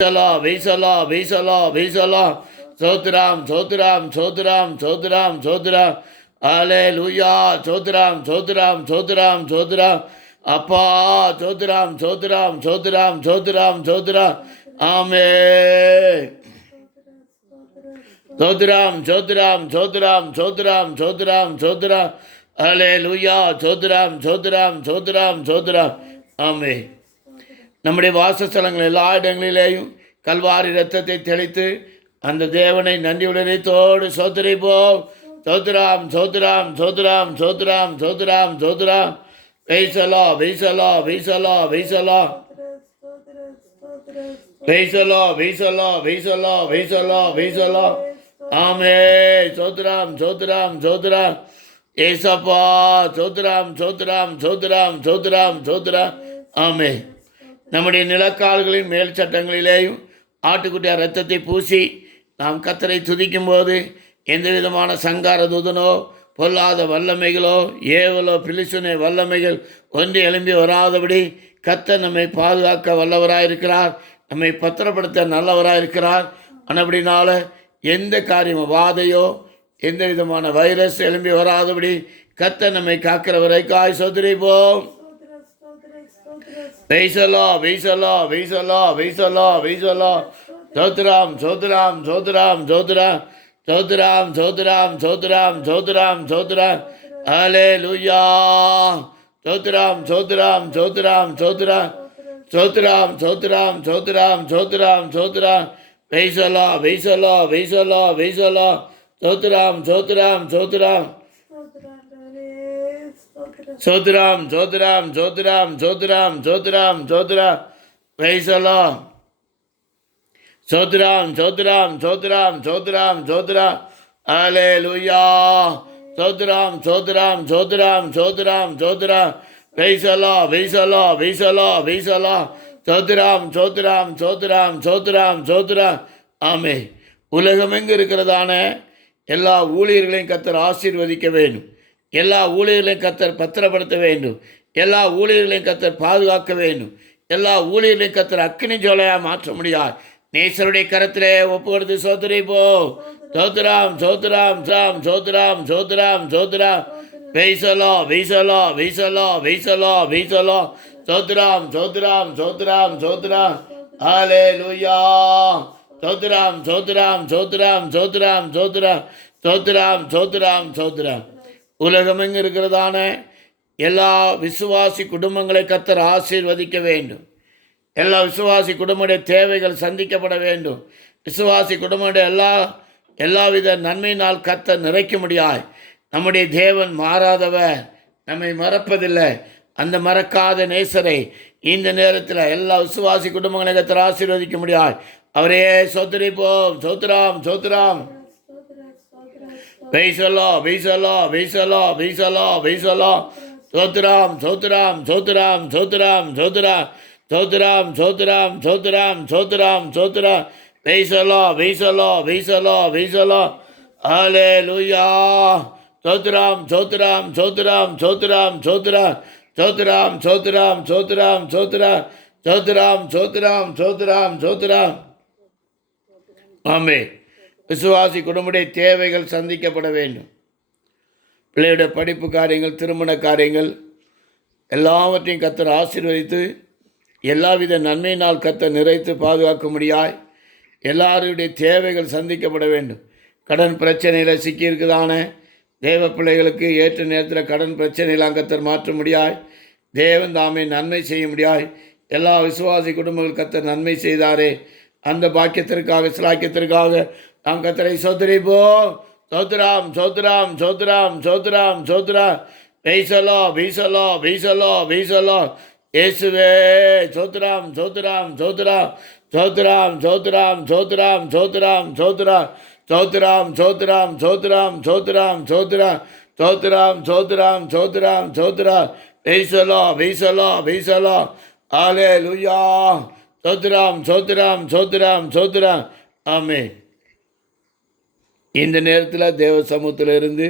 வீசலா வீசலா வீசலா சோத்ராம் சோத்ராம் சோத்ராம் சோத்ராம் சோத்ராம் அல்லேலூயா சோத்ராம் சோத்ராம் சோத்ராம் சோத்ராம் அப்பா சோத்ராம் சோத்ராம் சோத்ராம் சோத்ராம் சோத்ராம் ஆமே சோத்ராம் சோத்ராம் சோத்ராம் சோத்ராம் சோத்ராம் சோத்ராம் அல்லேலூயா சோத்ராம் சோத்ராம் சோத்ராம் சோத்ராம் ஆமே. நம்முடைய வாசஸ்தலங்கள் எல்லா இடங்களிலேயும் கல்வாரி இரத்தத்தை தெளித்து அந்த தேவனை நன்றியுடனேத்தோடு சோதரிப்போம். சோத்ராம் சோத்ராம் சோத்ராம் சோத்ராம் சோத்ராம் சோத்ராம் வைசலா வைசலா வைசலா வைசலா வைசலா வைசலா வைசலா வைசலா வைசலா ஆமே. சோத்ராம் சோத்ராம் சோத்ராம் ஏசப்பா சோத்ராம் சோத்ராம் சோத்ராம் சோத்ராம் சோத்ராம் ஆமே. நம்முடைய நிலக்கால்களின் மேல் சட்டங்களிலேயும் ஆட்டுக்குட்டியார் இரத்தத்தை பூசி நாம் கர்த்தரை துதிக்கும் போது எந்த விதமான சங்கார தூதனோ பொல்லாத வல்லமைகளோ ஏவலோ பிலிசுனை வல்லமைகள் ஒன்று எழும்பி வராதபடி கர்த்தர் நம்மை பாதுகாக்க வல்லவராயிருக்கிறார், நம்மை பத்திரப்படுத்த நல்லவராயிருக்கிறார். அப்படினால எந்த காரியமோ வாதையோ எந்த விதமான வைரஸ் எழும்பி வராதபடி கர்த்தர் நம்மை காக்கிறவரைக்காய் சோதரிப்போம். வைசலா வைசலா வைசலா வைசலா வைசலா சோத்ராம் சோத்ராம் சோத்ராம் சோத்ராம் சோத்ராம் சோத்ராம் சோத்ராம் சோத்ராம் சோத்ராம் அல்லேலூயா சோத்ராம் சோத்ராம் சோத்ராம் சோத்ராம் சோத்ராம் சோத்ராம் சோத்ராம் சோத்ராம் சோத்ராம் வைசலா வைசலா வைசலா வைசலா சோத்ராம் சோத்ராம் சோத்ராம் சோத்ராம் சோத்ராம் சோத்ராம் சோத்ராம் சோத்ராம் சோத்ராம் வைசலா சோத்ராம் சோத்ராம் சோத்ராம் சோத்ராம் சோத்ராம் அல்லேலூயா சோத்ராம் சோத்ராம் சோத்ராம் சோத்ராம் சோத்ராம் வைசலா வைசலா வைசலா வைசலா சோத்ராம் சோத்ராம் சோத்ராம் சோத்ராம் சோத்ராம் ஆமே. உலகமெங்கு இருக்கிறதான எல்லா ஊழியர்களையும் கர்த்தர் ஆசீர்வதிக்க வேண்டும். எல்லா ஊழியர்களையும் கர்த்தர் பத்திரப்படுத்த வேண்டும். எல்லா ஊழியர்களையும் கர்த்தர் பாதுகாக்க வேண்டும். எல்லா ஊழியர்களையும் கர்த்தர் அக்கினி ஜோலையாக மாற்ற முடியாது. நேசருடைய கரத்திலே ஒப்பு கொடுத்து சோதரிப்போ. சோத்ராம் சோத்ராம் சாம் சோத்ராம் சோத்ராம் சோத்ராம் வைசலா வைசலா வைசலா வைசலா வைசலா சோத்ராம் சோத்ராம் சோத்ராம் சோத்ராம் அல்லேலூயா சோத்ராம் சோத்ராம் சோத்ராம் சோத்ராம் சோத்ராம் சோத்ராம் சோத்ராம் சோத்ராம். உலகமெங்கு இருக்கிறதான எல்லா விசுவாசி குடும்பங்களை கர்த்தர் ஆசீர்வதிக்க வேண்டும். எல்லா விசுவாசி குடும்பங்களுடைய தேவைகள் சந்திக்கப்பட வேண்டும். விசுவாசி குடும்பங்களுடைய எல்லாவித நன்மையினால் கர்த்தர் நிறைக்க முடியாது. நம்முடைய தேவன் மாறாதவர், நம்மை மறப்பதில்லை. அந்த மறக்காத நேசரை இந்த நேரத்தில் எல்லா விசுவாசி குடும்பங்களை கர்த்தர் ஆசீர்வதிக்க முடியாது. அவரே சோதரிப்போம். சோத்ராம் சோத்ராம் வைசலா வைசலா வைசலா வைசலா வைசலா சோத்ராம் சோத்ராம் சோத்ராம் சோத்ராம் சோத்ராம் சோத்ராம் சோத்ராம் சோத்ராம் சோத்ராம் சோத்ராம் வைசலா வைசலா வைசலா வைசலா அல்லேலூயா சோத்ராம் சோத்ராம் சோத்ராம் சோத்ராம் சோத்ராம் சோத்ராம் சோத்ராம் சோத்ராம் சோத்ராம் சோத்ராம் சோத்ராம் சோத்ராம் சோத்ராம் ஆமே. விசுவாசி குடும்படைய தேவைகள் சந்திக்கப்பட வேண்டும். பிள்ளையுடைய படிப்பு காரியங்கள், திருமண காரியங்கள் எல்லாவற்றையும் கர்த்தர் ஆசீர்வதித்து எல்லாவித நன்மையினால் கர்த்தர் நிறைத்து பாதுகாக்க முடியாய். எல்லாருடைய தேவைகள் சந்திக்கப்பட வேண்டும். கடன் பிரச்சனையில் சிக்கியிருக்குதான தேவ பிள்ளைகளுக்கு ஏற்ற நேரத்தில் கடன் பிரச்சனையெல்லாம் கர்த்தர் மாற்ற முடியாய். தேவன் தாமே நன்மை செய்ய முடியாய். எல்லா விசுவாசி குடும்பங்கள் கர்த்தர் நன்மை செய்தாரே, அந்த பாக்கியத்திற்காக சிலாக்கியத்திற்காக நாம் கர்த்தரை சோதரிப்போம். சோத்ராம் சோத்ராம் சோத்ராம் சோத்ராம் சோத்ராம் வைசலா வைசலா வைசலா வைசலா இயேசுவே சோத்ராம் சோத்ராம் சோத்ராம் சோத்ராம் சோத்ராம் சோத்ராம் சோத்ராம் சோத்ராம் சோத்ராம் சோத்ராம் சோத்ராம் சோத்ராம் சோத்ராம் சோத்ராம் சோத்ராம் சோத்ராம் சோத்ராம் வைசலா வைசலா வைசலா அல்லேலூயா சோத்ராம் சோத்ராம் சோத்ராம் சோத்ராம் ஆமே. இந்த நேரத்தில் தேவ சமூகத்தில் இருந்து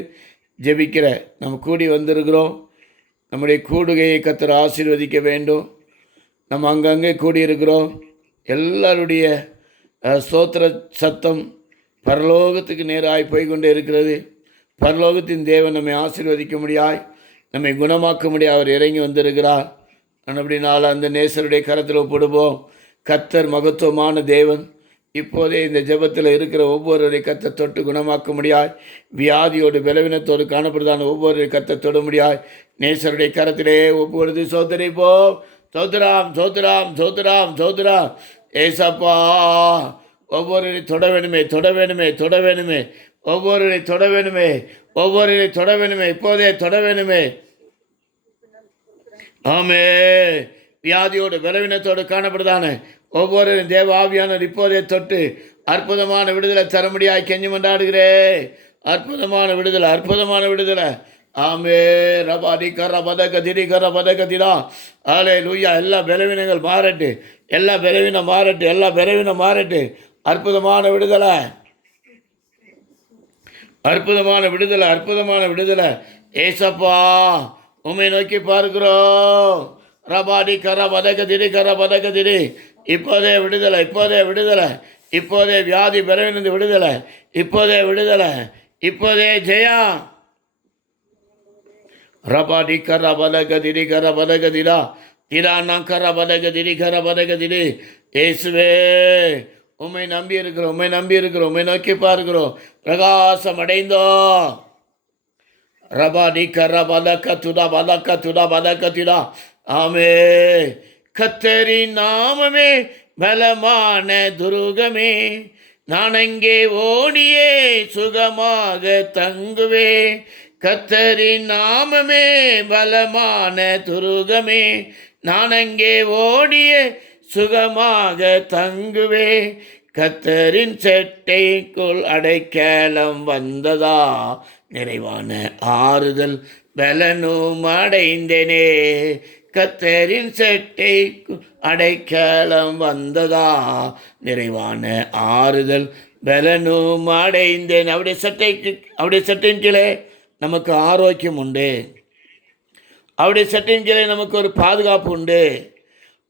ஜெபிக்கிற நம்ம கூடி வந்திருக்கிறோம். நம்முடைய கூடுகையை கர்த்தர் ஆசீர்வதிக்க வேண்டும். நம்ம அங்கங்கே கூடியிருக்கிறோம். எல்லாருடைய ஸ்தோத்திர சத்தம் பரலோகத்துக்கு நேராய் போய்கொண்டே இருக்கிறது. பரலோகத்தின் தேவன் நம்மை ஆசீர்வதிக்க முடியாய், நம்மை குணமாக்க முடியாது அவர் இறங்கி வந்திருக்கிறார். அப்படினால் அந்த நேசருடைய கரத்தில் ஒப்பிடுவோம். கர்த்தர் மகத்துவமான தேவன். இப்போதே இந்த ஜெபத்தில் இருக்கிற ஒவ்வொருவரை கர்த்தர் தொட்டு குணமாக்க முடியாய், வியாதியோடு பலவீனத்தோடு காணப்படுதான ஒவ்வொரு கர்த்தர் தொட முடியாய். நேசருடைய கரத்திலே ஒவ்வொரு சோதரிப்போம். சோதராம் சோதராம் சோதராம் சோதராம். ஏசப்பா, ஒவ்வொருவரை தொட வேணுமே, தொட வேணுமே, தொட வேணுமே, ஒவ்வொருவரை தொட வேணுமே, ஒவ்வொருவரை தொட வேணுமே, இப்போதே தொட வேணுமே. ஆமே, வியாதியோடு பலவீனத்தோடு காணப்படுதான ஒவ்வொரு தேவ ஆவியானவர் இப்போதே தொட்டு அற்புதமான விடுதலை தர முடியாய் கெஞ்சி மண்டாடுகிறே. அற்புதமான விடுதலை, அற்புதமான விடுதலை. ஆமே, ரபாடி கர பதக திரி கர பதக திரா. ஆலே லூயா. எல்லா பலவீனங்கள் மாறட்டு, எல்லா பலவீனம் மாறட்டு, எல்லா பலவீனம் மாறட்டு. அற்புதமான விடுதலை, அற்புதமான விடுதலை, அற்புதமான விடுதலை. ஏசப்பா, உம்மை நோக்கி பார்க்கிறோம். ரபாடி கர பதக திரி கர பதக திரி. இப்போதே விடுதலை, இப்போதே விடுதலை, இப்போதே வியாதி பலவீனந்து விடுதலை, இப்போதே விடுதலை, இப்போதே ஜெயா. ரபாடி கர பதக திரி கர பதக திரா. திரானா கர பதக திரி கர பதக திரி. இயேசுவே, உம்மை நம்பி இருக்கிறோம், உம்மை நம்பி இருக்கிறோம், உம்மை நோக்கி பார்க்கிறோம். பிரகாசம் அடைந்தோம். ரபாடி கர பதக்க துடா பதக்க துடா பதக்க திடா. ஆமே, கர்த்தரின் நாமமே பலமான துருகமே, நான் அங்கே ஓடியே சுகமாக தங்குவே. கர்த்தரின் நாமமே பலமான துருகமே, நான் அங்கே ஓடியே சுகமாக தங்குவே. கர்த்தரின் செட்டைக்குள் அடைக்கலம் வந்ததா, நிறைவான ஆறுதல் பலனும் அடைந்தேனே. கர்த்தரின் செட்டைக்குள் அடைக்கலம் வந்ததா, நிறைவான ஆறுதல் பலனும் அடைந்தேன். அவருடைய சட்டையின் கீழே நமக்கு ஆரோக்கியம் உண்டு. அவருடைய சட்டையின் கீழே நமக்கு ஒரு பாதுகாப்பு உண்டு.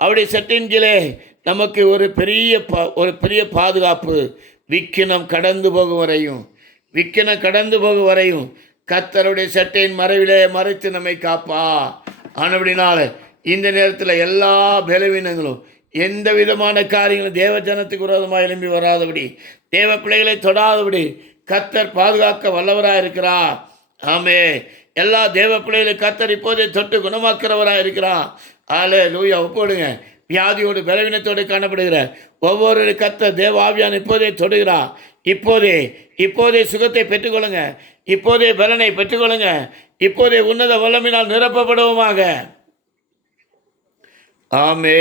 அவருடைய சட்டையின் கீழே நமக்கு ஒரு பெரிய பாதுகாப்பு. விக்கினம் கடந்து போகும் வரையும், விக்கினம் கடந்து போகும் வரையும் கர்த்தருடைய சட்டையின் மறைவிலே மறைத்து நம்மை காப்பா. ஆனபடினால இந்த நேரத்தில் எல்லா பலவீனங்களும், எந்த விதமான காரியங்களும் தேவ ஜனத்துக்கு விரோதமாக எழும்பி வராதபடி, தேவ பிள்ளைகளை தொடாதபடி கர்த்தர் பாதுகாக்க வல்லவராக இருக்கிறார். ஆமே, எல்லா தேவ பிள்ளைகளை கர்த்தர் இப்போதே தொட்டு குணமாக்கிறவராக இருக்கிறார். ஆலே லூயா. ஒப்போடுங்க. வியாதியோடு பலவீனத்தோடு காணப்படுகிற ஒவ்வொரு கர்த்தர் தேவ ஆவியான இப்போதே தொடுகிறார். இப்போதே சுகத்தை பெற்றுக்கொள்ளுங்க, இப்போதே பலனை பெற்றுக்கொள்ளுங்க, இப்போதே உன்னத வல்லமையினால் நிரப்பப்படுவோமாக. ஆமே,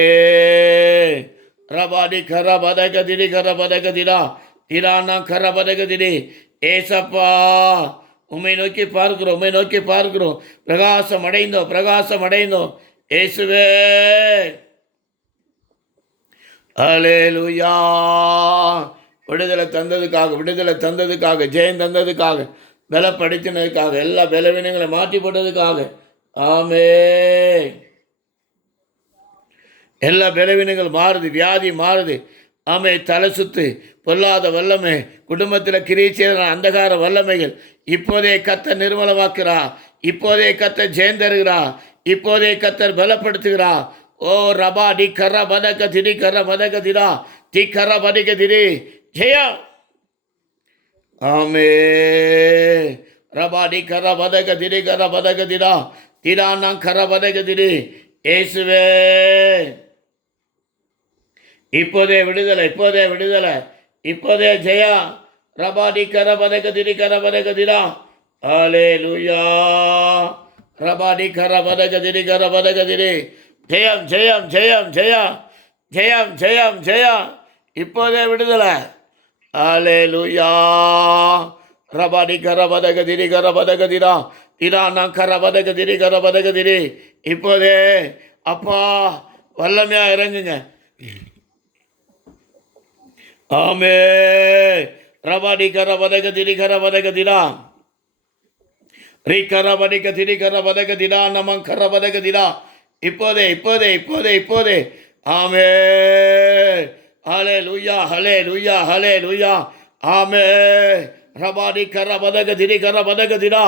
ரபாடி கர பதக திரி கர பதக திரா. திரானா கர பதக திரி. ஏசப்பா, உம்மை நோக்கி பார்க்கிறோம், உம்மை நோக்கி பார்க்கிறோம். பிரகாசம் அடைந்தோம், பிரகாசம் அடைந்தோம். இயேசுவே, அல்லேலூயா. விடுதலை தந்ததுக்காக, விடுதலை தந்ததுக்காக, ஜெயம் தந்ததுக்காக, பலப்படுத்தினதுக்காக, எல்லா பலவீனங்களை மாற்றி போட்டதுக்காக. ஆமே, எல்லா பலவீனங்கள் மாறுது, வியாதி மாறுது. ஆமே, தலை சுத்து, பொல்லாத வல்லமை, குடும்பத்தில் கிரியை செய்த அந்தகார வல்லமைகள் இப்போதே கர்த்தர் நிர்மலமாக்குறா. இப்போதே கர்த்தர் ஜெயம் தருகிறா. இப்போதே கர்த்தர் பலப்படுத்துகிறா. ஓ ரபா டி கர பதக திரி கர பதக திரா. தி கர பதக திரி. ஜெயா. ஆமே, ரபா டி கர பதக திரி கர பதக திரா. திரானா கர பதக திரி. இயேசுவே, இப்போதே விடுதலை, இப்போதே விடுதலை, இப்போதே ஜெயா. ரபாடி கர பதக திரி கர பதக திரா. அல்லேலூயா. ரபாடி கர பதக திரி கர பதக திரி. ஜெயம் ஜெயம் ஜெயம் ஜெயா. ஜெயம் ஜெயம் ஜெயா. இப்போதே விடுதலை. அல்லேலூயா. ரபாடி கர பதக திரி கர பதக திரா. திரானா கர பதக திரி கர பதக திரி. இப்போதே அப்பா வல்லமையா இறங்குங்க. ஆமே, ரபாடி கர பதக திரி கர பதக திரா. ரீ கர பதக திரி கர பதக திரா. நமங் கர பதக திரா. இப்போதே இப்போதே இப்போதே இப்போதே. ஆமே, ஹல்லேலூயா, ஹல்லேலூயா, ஹல்லேலூயா. ஆமென். ரபாடி கரபதக திரி கரபதகதிரா.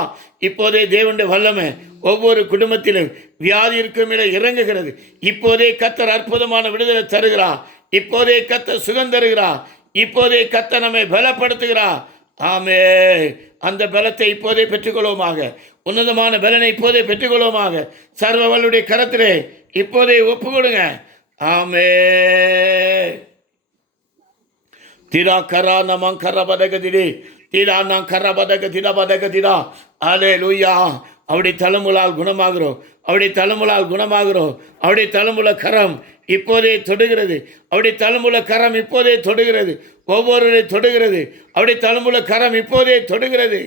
இப்போதே தேவனுடைய வல்லமை ஒவ்வொரு குடும்பத்திலும் வியாதி இருக்கும் மேலே இறங்குகிறது. இப்போதே கர்த்தர் அற்புதமான விடுதலை தருகிறார். இப்போதே கர்த்தர் சுகம் தருகிறார். இப்போதே கர்த்தர் நம்மை பலப்படுத்துகிறார். ஆமென். அந்த பலத்தை இப்போதே பெற்றுக்கொள்வோமாக. உன்னதமான பலனை இப்போதே பெற்றுக்கொள்வோமாக. சர்வ வல்லமையுடைய கரத்திலே இப்போதே ஒப்பு கொடுங்க. ஆமென். திரா கரா நமங் கர பதகதிரி திரா நான் கர பதக திர பதகதிரா. ஹல்லேலூயா. அவருடைய தலைமுலால் குணமாகிறோம். அவருடைய தலைமுலால் குணமாகிறோம். அவருடைய தலைமுல கரம் இப்போதே தொடுகிறது. அவருடைய தலைமுல கரம் இப்போதே தொடுகிறது. ஒவ்வொருவரை தொடுகிறது. அவருடைய தலைமுல கரம் இப்போதே தொடுகிறது.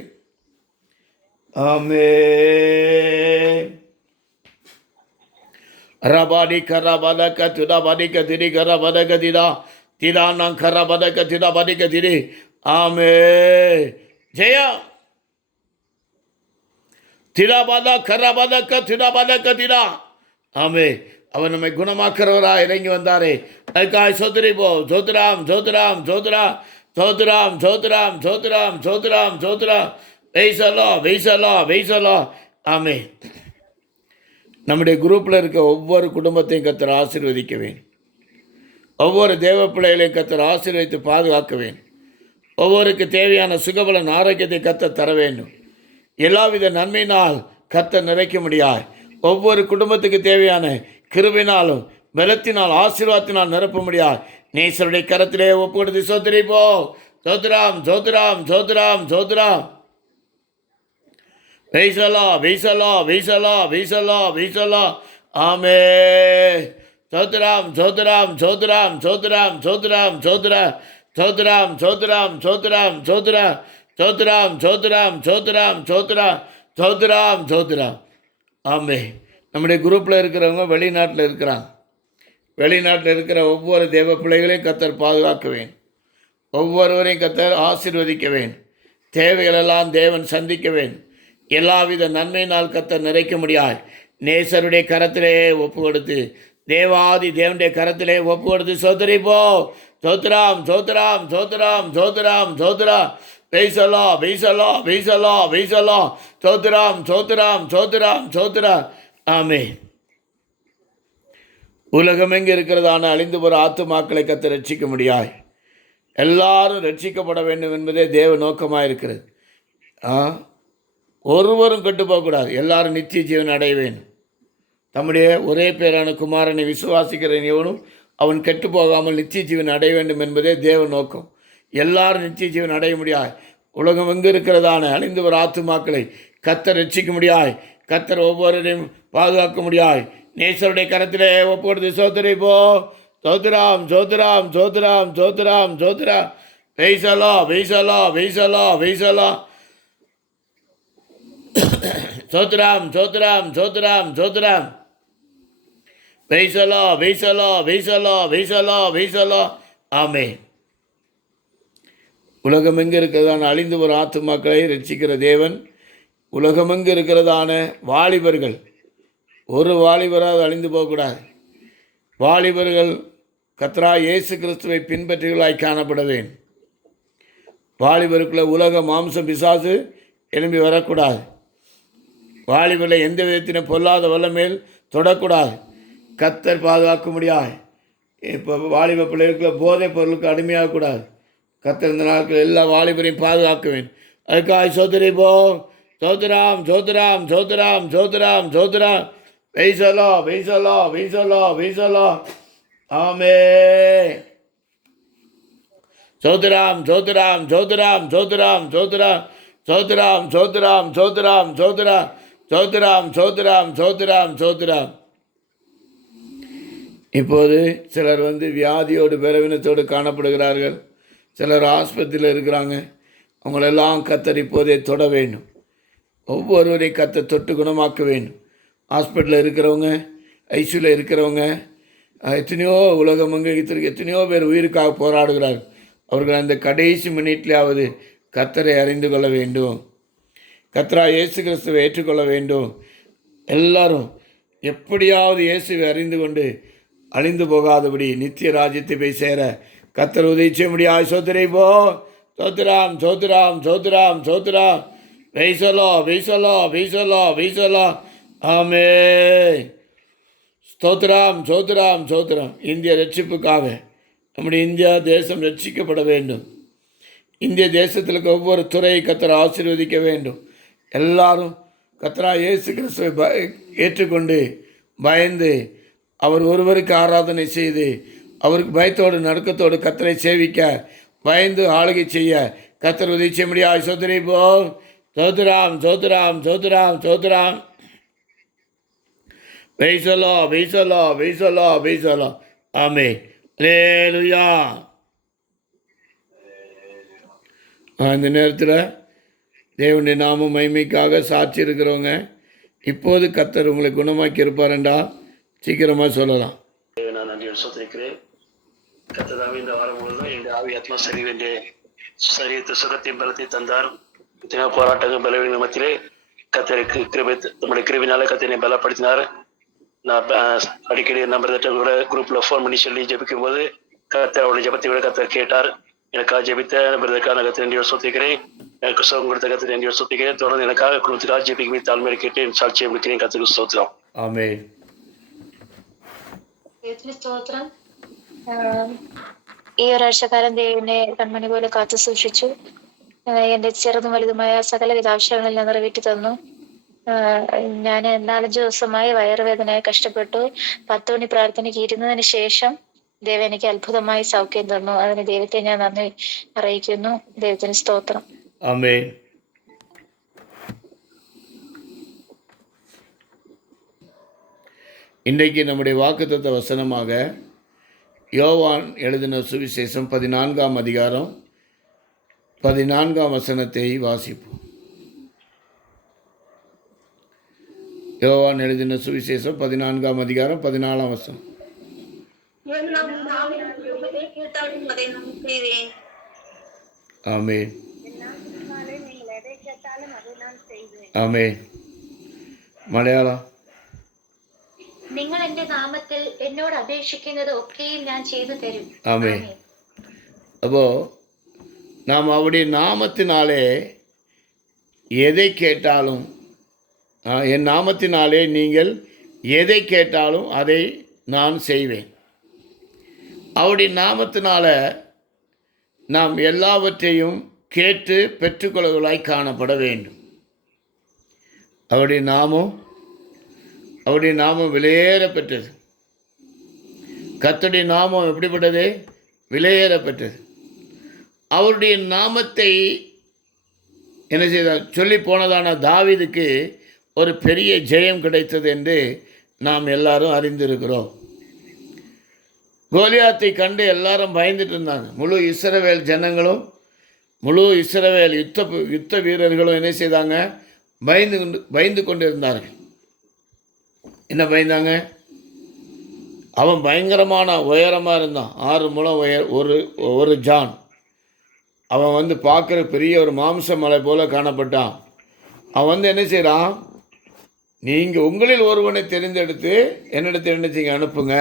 ஆமென். ரபாடி கரபதக துரபதிக திரி கரபதக திரா திரா நான் கரபதக திரபதிக திரி. ஆமென். ஜெயா திராபத கரபதக திரபதக திரா. ஆமென். அவர் நம்மை குணமாக்குறவரா இறங்கி வந்தாரே, அதுக்காக சோதரிப்போ. ஜோத்ராம் ஜோத்ராம் ஜோத்ரா ஜோத்ராம் ஜோத்ராம் ஜோத்ராம் ஜோத்ராம் ஜோத்ரா. வெய்சலா வெய்சலா வெய்சலா. ஆமென். நம்முடைய குரூப்பில் இருக்க ஒவ்வொரு குடும்பத்தையும் கர்த்தர் ஆசீர்வதிக்க வேண்டும். ஒவ்வொரு தேவ பிள்ளைகளையும் கர்த்தர் ஆசீர்வதித்து பாதுகாக்க வேண்டும். ஒவ்வொருக்கு தேவையான சுகபலன் ஆரோக்கியத்தை கர்த்தர் தர வேண்டும். எல்லாவித நன்மையினால் கர்த்தர் நிறைக்க முடியாது. ஒவ்வொரு குடும்பத்துக்கு தேவையான கிருபையினாலும் பலத்தினால் ஆசீர்வாதத்தினால் நிரப்ப முடியாது. நேசருடைய கரத்திலே ஒப்பு கொடுத்து சோதரிப்போ. ஜோத்ராம் ஜோத்ராம் ஜோத்ராம் ஜோத்ராம். வெய்சலா வெய்சலா வெய்சலா வெய்சலா வெய்சலா. ஆமென். ஜோத்ராம் ஜோத்ராம் ஜோத்ராம் ஜோத்ராம் ஜோத்ராம் ஜோத்ரா ஜோத்ராம் ஜோத்ராம் ஜோத்ராம் ஜோத்ரா ஜோத்ராம் ஜோத்ராம் ஜோத்ராம் ஜோத்ரா ஜோத்ராம் ஜோத்ராம். ஆமென். நம்முடைய குரூப்பில் இருக்கிறவங்க வெளிநாட்டில் இருக்கிறாங்க. வெளிநாட்டில் இருக்கிற ஒவ்வொரு தேவ பிள்ளைகளையும் கர்த்தர் பாதுகாக்க வேண்டும். ஒவ்வொருவரையும் கர்த்தர் ஆசீர்வதிக்க வேண்டும். தேவைகளெல்லாம் தேவன் சந்திக்க வேண்டும். எல்லாவித நன்மையினால் கர்த்தர் நிறைக்க முடியாது. நேசருடைய கரத்திலே ஒப்பு கொடுத்து தேவாதி தேவனுடைய கரத்திலே ஒப்பு கொடுத்து சோதரிப்போ. ஜோத்ராம் ஜோத்ராம் ஜோத்ராம் ஜோத்ராம் ஜோத்ரா. வெய்சலா வெய்சலா வெய்சலா வெய்சலா. ஜோத்ராம் ஜோத்ராம் ஜோத்ராம் ஜோத்ரா. ஆமென். உலகம் எங்கே இருக்கிறதான அழிந்து போகிற ஆத்துமாக்களை கர்த்தர் ரட்சிக்க முடியாது. எல்லாரும் ரட்சிக்கப்பட வேண்டும் என்பதே தேவ நோக்கமாக இருக்கிறது. ஒருவரும் கெட்டு போகக்கூடாது. எல்லாரும் நித்திய ஜீவன் அடைய வேண்டும். தம்முடைய ஒரே பேரான குமாரனை விசுவாசிக்கிறவன் எவனும் அவன் கெட்டு போகாமல் நித்திய ஜீவன் அடைய வேண்டும் என்பதே தேவ நோக்கம். எல்லாரும் நித்திய ஜீவன் அடைய முடியாது. உலகம் எங்கு இருக்கிறதான அழிந்து வர ஆத்துமாக்களை கர்த்தர் ரட்சிக்க முடியாது. கர்த்தர் ஒவ்வொருவரையும் பாதுகாக்க முடியாது. நேசருடைய கரத்திலே ஒப்பு கொடுத்து சோதரிப்போ. ஜோத்ராம் ஜோத்ராம் ஜோத்ராம் ஜோத்ராம் ஜோத்ரா. வெய்சலா வெய்சலா வெய்சலா வெய்சலா. ஜோத்ராம் ஜோத்ராம் ஜோத்ராம் ஜோத்ராம். வெய்சலா வெய்சலா வெய்சலா வெய்சலா வெய்சலா. ஆமென். உலகமெங்கு இருக்கிறதான அழிந்து வரும் ஆத்துமாக்களை ரட்சிக்கிற தேவன். உலகமெங்கு இருக்கிறதான வாலிபர்கள் ஒரு வாலிபராக அழிந்து போகக்கூடாது. வாலிபர்கள் கர்த்தராகிய இயேசு கிறிஸ்துவை பின்பற்றுகளாய் காணப்பட வேண்டும். வாலிபருக்குள்ள உலக மாம்சம் பிசாசு எழும்பி வரக்கூடாது. வாலிபர்களை எந்த விதத்திலும் பொல்லாத வல்லமேல் தொடக்கூடாது. கர்த்தர் பாதுகாக்க முடியாது. இப்போ வாலிப பிள்ளைகளுக்குள்ள போதைப் பொருளுக்கு அடிமையாகக்கூடாது. கர்த்தர் இந்த நாட்கள் எல்லா வாலிபரையும் பாதுகாக்க வேண்டும். அதுக்காக சோதரிப்போ. ஜோத்ராம் ஜோத்ராம் ஜோத்ராம் ஜோத்ராம் ஜோத்ரா. வெய்சலா வெய்சலா வெய்சலா வெய்சலா. ஆமென். ஜோத்ராம் ஜோத்ராம் ஜோத்ராம் ஜோத்ராம் ஜோத்ரா ஜோத்ராம் ஜோத்ராம் ஜோத்ராம் ஜோத்ரா ஜோத்ராம் ஜோத்ராம் ஜோத்ராம் ஜோத்ராம். இப்போது சிலர் வியாதியோடு பலவீனத்தோடு காணப்படுகிறார்கள். சிலர் ஆஸ்பத்திரியில் இருக்கிறாங்க. அவங்களெல்லாம் கர்த்தர் இப்போதே தொட வேண்டும். ஒவ்வொருவரையும் கர்த்தர் தொட்டு குணமாக்க வேண்டும். ஹாஸ்பிட்டலில் இருக்கிறவங்க, ஐசியூவில் இருக்கிறவங்க, எத்தனையோ உலகம் எத்தனையோ பேர் உயிருக்காக போராடுகிறார்கள். அவர்கள் அந்த கடைசி மினிட்லையாவது கர்த்தரை அறிந்து கொள்ள வேண்டும். கர்த்தராகிய இயேசு கிறிஸ்துவை ஏற்றுக்கொள்ள வேண்டும். எல்லாரும் எப்படியாவது இயேசுவை அறிந்து கொண்டு அழிந்து போகாதபடி நித்திய ராஜ்யத்தை போய் சேர கத்தர் உதவி செய்ய முடியாது. சோத்திரைப்போ சோத்திராம் சோத்திராம் சோத்திராம் சோத்திராம். வைசலோ வைசலோ வைசலோ வைசலோ. ஆமே. ஸ்தோத்திரம் சோத்திரம் சோத்திரம். இந்திய ரட்சிப்புக்காக நம்முடைய இந்தியா தேசம் ரட்சிக்கப்பட வேண்டும். இந்திய தேசத்தில் இருக்க ஒவ்வொரு துறையை கத்தரை ஆசீர்வதிக்க வேண்டும். எல்லாரும் கத்தரா இயேசு கிறிஸ்துவை ஏற்றுக்கொண்டு பயந்து அவர் ஒருவருக்கு ஆராதனை செய்து அவருக்கு பயத்தோடு நடுக்கத்தோடு கத்தரை சேவிக்க பயந்து ஆளுகை செய்ய கத்தர் உதவி செய்ய முடியாது. சோதரி போ சோதராம் சோதராம் சோதராம் சோதராம். வைசலோ வைசலோ வைசலோ வைசலோ. ஆமே. அல்லேலூயா. இந்த நேரத்தில் தேவனுடைய நாம மகிமைக்காக சாட்சி இருக்கிறவங்க இப்போது கத்தர் உங்களை குணமாக்கி இருப்பாருண்டா சீக்கிரமாக சொல்லலாம். நான் நன்றியோடு சோதரிக்கிறேன். கத்ததாவே இந்த வாரம் முழுவதும் என்னுடைய ஆவி ஆத்மா சரீரத்தை சுகத்தையும் பலத்தை தந்தார். போராட்டங்கள் பலவீனங்கள் மத்தியிலே கத்தருக்கு கிருபை, நம்முடைய கிருபினால கத்தனை பலப்படுத்தினார். நான் அடிக்கடி நம்பர் குரூப்ல ஃபோன் பண்ணி சொல்லி ஜெபிக்கும் போது கத்தர் அவருடைய ஜபத்தை விட கத்தர் கேட்டார். எனக்காக ஜெபித்த பிரதற்கான கத்தை நன்றியோடு சொத்திக்கிறேன். எனக்கு சுகம் கொடுத்த கத்தை நன்றியோடு சொத்திக்கிறேன். தொடர்ந்து எனக்காக குடும்பத்துக்காக ஜெபிக்குமே தாழ்மையை கேட்டு என் சாட்சியை முடிக்கிறேன். கத்துக்கு ஸ்தோத்திரம். ஆமென். സ്തോത്രം. ഈ ഒരാഴ്ചക്കാലം ദൈവനെ കൺമണി പോലെ കാത്തു സൂക്ഷിച്ചു. എന്റെ ചെറുതും വലുതുമായ സകലവിധ ആവശ്യങ്ങളിൽ നിറവേറ്റി തന്നു. ഞാൻ 4-5 ദിവസമായി വയറുവേദനയായി കഷ്ടപ്പെട്ടു. 10 മണി പ്രാർത്ഥനയ്ക്ക് ഇരുന്നതിന് ശേഷം ദൈവം എനിക്ക് അത്ഭുതമായി സൗഖ്യം തന്നു. അതിന് ദൈവത്തെ ഞാൻ നന്ദി അറിയിക്കുന്നു. ദൈവത്തിന് സ്തോത്രം. ആമേൻ. இன்றைக்கு நம்முடைய வாக்குத்தத்த வசனமாக யோவான் எழுதின சுவிசேஷம் 14ஆம் அதிகாரம் 14ஆம் வசனத்தை வாசிப்போம். யோவான் எழுதின சுவிசேஷம் 14ஆம் அதிகாரம் 14ஆம் வசனம். ஆமென். ஆமென். மலையாளம். നിങ്ങൾ എന്റെ നാമത്തിൽ എന്നോട് അപേക്ഷിക്കുന്നത് ഒക്കെയും ഞാൻ ചെയ്തു തരും. ஆமென். அப்போ நாம் அவருடைய நாமத்தினாலே எதை கேட்டாலும், என் நாமத்தினாலே நீங்கள் எதை கேட்டாலும் அதை நான் செய்வேன். அவருடைய நாமத்தினால நாம் எல்லாவற்றையும் கேட்டு பெற்றுக்கொள்வதாய் காணப்பட வேண்டும். அவருடைய நாமம் விலையேற பெற்றது. கர்த்தருடைய நாமம் எப்படிப்பட்டது? விலையேற பெற்றது. அவருடைய நாமத்தை என்ன செய்தார்? சொல்லி போனதான தாவீதுக்கு ஒரு பெரிய ஜெயம் கிடைத்தது என்று நாம் எல்லாரும் அறிந்திருக்கிறோம். கோலியாத்தை கண்டு எல்லாரும் பயந்துட்டு இருந்தாங்க. முழு இஸ்ரவேல் ஜனங்களும், முழு இஸ்ரவேல் யுத்த வீரர்களும் என்ன செய்தாங்க? பயந்து கொண்டு இருந்தார்கள். என்ன பயந்தாங்க? அவன் பயங்கரமான உயரமாக இருந்தான். 6 முழம் ஒரு ஜான். அவன் பார்க்குற பெரிய ஒரு மாம்ச மலை போல காணப்பட்டான். அவன் என்ன செய்கிறான்? நீங்கள் உங்களில் ஒருவனை தெரிந்தெடுத்து என்னிடத்தில் என்ன செய்ய அனுப்புங்க.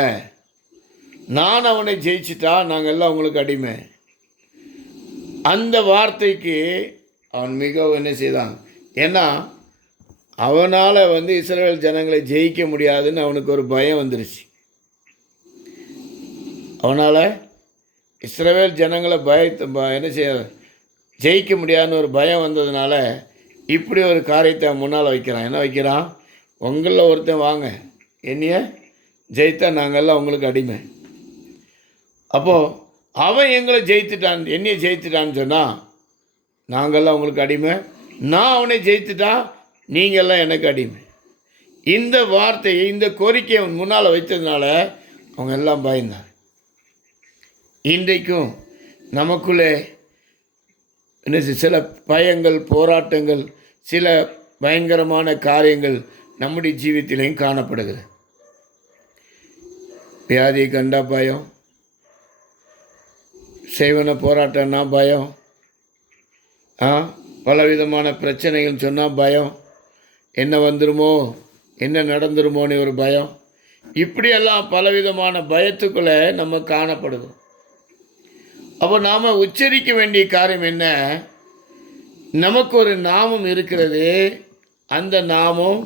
நான் அவனை ஜெயிச்சிட்டா நாங்கள் எல்லாம் உங்களுக்கு அடிமை. அந்த வார்த்தைக்கு அவன் மிகவும் என்ன செய்தான்? ஏன்னா அவனால் இஸ்ரவேல் ஜனங்களை ஜெயிக்க முடியாதுன்னு அவனுக்கு ஒரு பயம் வந்துருச்சு. அவனால் இஸ்ரவேல் ஜனங்களை என்ன செய்ய ஜெயிக்க முடியாதுன்னு ஒரு பயம் வந்ததுனால இப்படி ஒரு காரியத்தை முன்னால் வைக்கிறான். என்ன வைக்கிறான்? உங்களில் ஒருத்தன் வாங்க, என்னைய ஜெயித்தா நாங்கள்லாம் உங்களுக்கு அடிமை. அப்போது அவன் எங்களை ஜெயித்துட்டான், என்னையை ஜெயித்துட்டான்னு சொன்னால் நாங்கள்லாம் உங்களுக்கு அடிமை. நான் அவனை ஜெயித்துட்டான், நீங்கள்லாம் எனக்கு அடிமை. இந்த வார்த்தையை, இந்த கோரிக்கையை அவன் முன்னால் வைத்ததுனால அவங்க எல்லாம் பயந்தார். இன்றைக்கும் நமக்குள்ளே என்ன சில பயங்கள், போராட்டங்கள், சில பயங்கரமான காரியங்கள் நம்முடைய ஜீவித்திலையும் காணப்படுகிறது. வியாதியை கண்டா பயம், செய்வன போராட்டம்னா பயம், பலவிதமான பிரச்சனைகள் சொன்னால் பயம், என்ன வந்துருமோ, என்ன நடந்துருமோன்னு ஒரு பயம். இப்படியெல்லாம் பலவிதமான பயத்துக்குள்ளே நம்ம காணப்படுவோம். அப்போ நாம் உச்சரிக்க வேண்டிய காரியம் என்ன? நமக்கு ஒரு நாமம் இருக்கிறது. அந்த நாமம்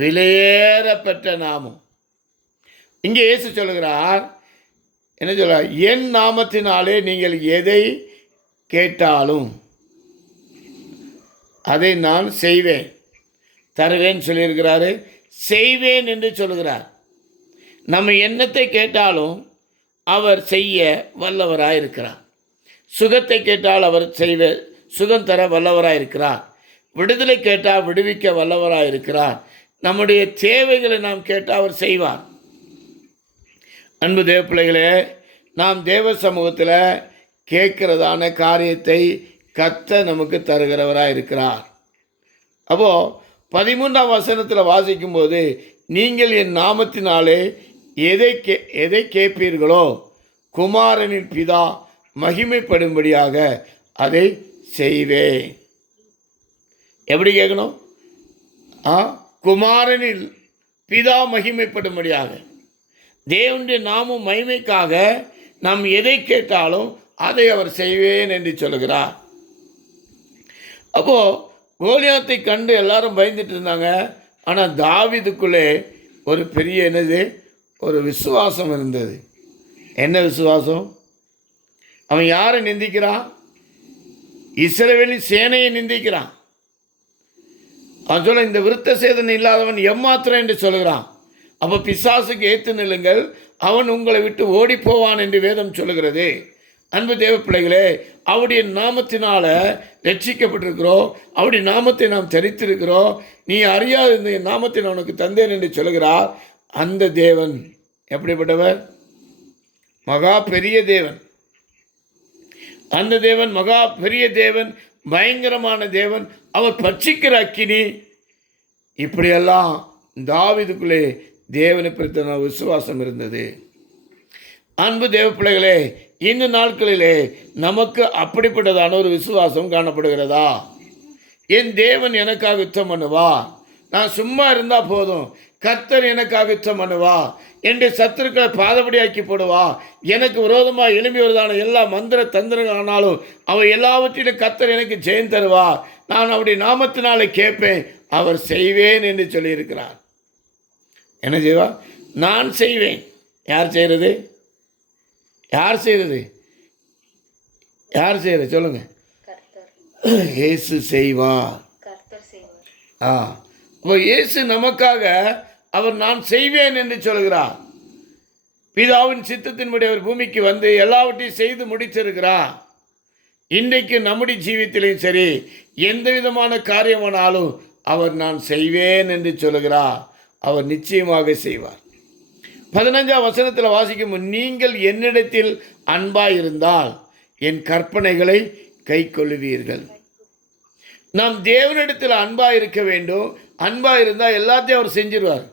விலையேறப்பட்ட நாமம். இங்கே இயேசு சொல்கிறார், என்ன சொல்றார்? என் நாமத்தினாலே நீங்கள் எதை கேட்டாலும் அதை நான் செய்வேன், தருவேன் சொல்லியிருக்கிறாரு. செய்வேன் என்று சொல்கிறார். நம்ம என்னத்தை கேட்டாலும் அவர் செய்ய வல்லவராக இருக்கிறார். சுகத்தை கேட்டால் அவர் சுகம் தர வல்லவராக இருக்கிறார். விடுதலை கேட்டால் விடுவிக்க வல்லவராக இருக்கிறார். நம்முடைய தேவைகளை நாம் கேட்டால் அவர் செய்வார். அன்பு தேவ பிள்ளைகளே, நாம் தேவ சமூகத்தில் கேட்கிறதான காரியத்தை கர்த்தர் நமக்கு தருகிறவராக இருக்கிறார். அப்போது 13ஆம் வசனத்தில் வாசிக்கும்போது, நீங்கள் என் நாமத்தினாலே எதை கேட்பீர்களோ குமாரனின் பிதா மகிமைப்படும்படியாக அதை செய்வேன். எப்படி கேட்கணும்? குமாரனில் பிதா மகிமைப்படும்படியாக, தேவனுடைய நாமம் மகிமைக்காக நாம் எதை கேட்டாலும் அதை அவர் செய்வேன் என்று சொல்கிறார். அப்போது கோலியாத்தை கண்டு எல்லாரும் பயந்துட்டு இருந்தாங்க. ஆனால் தாவீதுக்குள்ளே ஒரு பெரிய ஒரு விசுவாசம் இருந்தது. என்ன விசுவாசம்? அவன் யாரை நிந்திக்கிறான்? இஸ்ரவேலின் சேனையை நிந்திக்கிறான். அவன் சொல்ல, இந்த விருத்த சேதனை இல்லாதவன் எம்மாத்திரம் என்று சொல்கிறான். அப்போ பிசாசுக்கு ஏற்று நில்லுங்கள், அவன் உங்களை விட்டு ஓடி போவான் என்று வேதம் சொல்லுகிறது. அன்பு தேவ பிள்ளைகளே, அவருடைய நாமத்தினால ரட்சிக்கப்பட்டிருக்கிறோம். அவருடைய நாமத்தை நாம் தரித்திருக்கிறோம். நீ அறியாத இந்த நாமத்தை நான் உனக்கு தந்தேன் என்று சொல்கிறார். அந்த தேவன் எப்படிப்பட்டவர்? மகா பெரிய தேவன். அந்த தேவன் மகா பெரிய தேவன், பயங்கரமான தேவன். அவர் பட்சிக்கிற அக்கினி. இப்படியெல்லாம் தாவீதுக்குள்ளே தேவனை குறித்த விசுவாசம் இருந்தது. அன்பு தேவ பிள்ளைகளே, இந்த நாட்களிலே நமக்கு அப்படிப்பட்டதான ஒரு விசுவாசம் காணப்படுகிறதா? என் தேவன் எனக்காக யுத்தம் பண்ணுவா, நான் சும்மா இருந்தால் போதும், கர்த்தர் எனக்காக யுத்தம் பண்ணுவா, என்னுடைய சத்துருக்களை பாதபடியாக்கி போடுவா, எனக்கு விரோதமாக எழும்பி வருதான எல்லா மந்திர தந்திரங்கள் ஆனாலும் அவை எல்லாவற்றிலும் கர்த்தர் எனக்கு ஜெயம் தருவா, நான் அவருடைய நாமத்தினாலே கேட்பேன், அவர் செய்வேன் என்று சொல்லியிருக்கிறார். என்ன செய்வா? நான் செய்வேன். யார் செய்கிறது? யார் செய்கிறது? யார் செய்கிறது? சொல்லுங்க. இயேசு செய்வார். அப்போ இயேசு நமக்காக அவர் நான் செய்வேன் என்று சொல்கிறார். பிதாவின் சித்தத்தின்படி அவர் பூமிக்கு வந்து எல்லாவற்றையும் செய்து முடித்திருக்கிறார். இன்றைக்கு நம்முடைய ஜீவித்திலையும் சரி, எந்த விதமான காரியமானாலும் அவர் நான் செய்வேன் என்று சொல்கிறார். அவர் நிச்சயமாக செய்வார். 15ஆம் வசனத்தில் வாசிக்கும், நீங்கள் என்னிடத்தில் அன்பாயிருந்தால் என் கற்பனைகளை கை கொள்ளுவீர்கள். நாம் தேவனிடத்தில் அன்பாக இருக்க வேண்டும். அன்பாக இருந்தால் எல்லாத்தையும் அவர் செஞ்சிருவார்.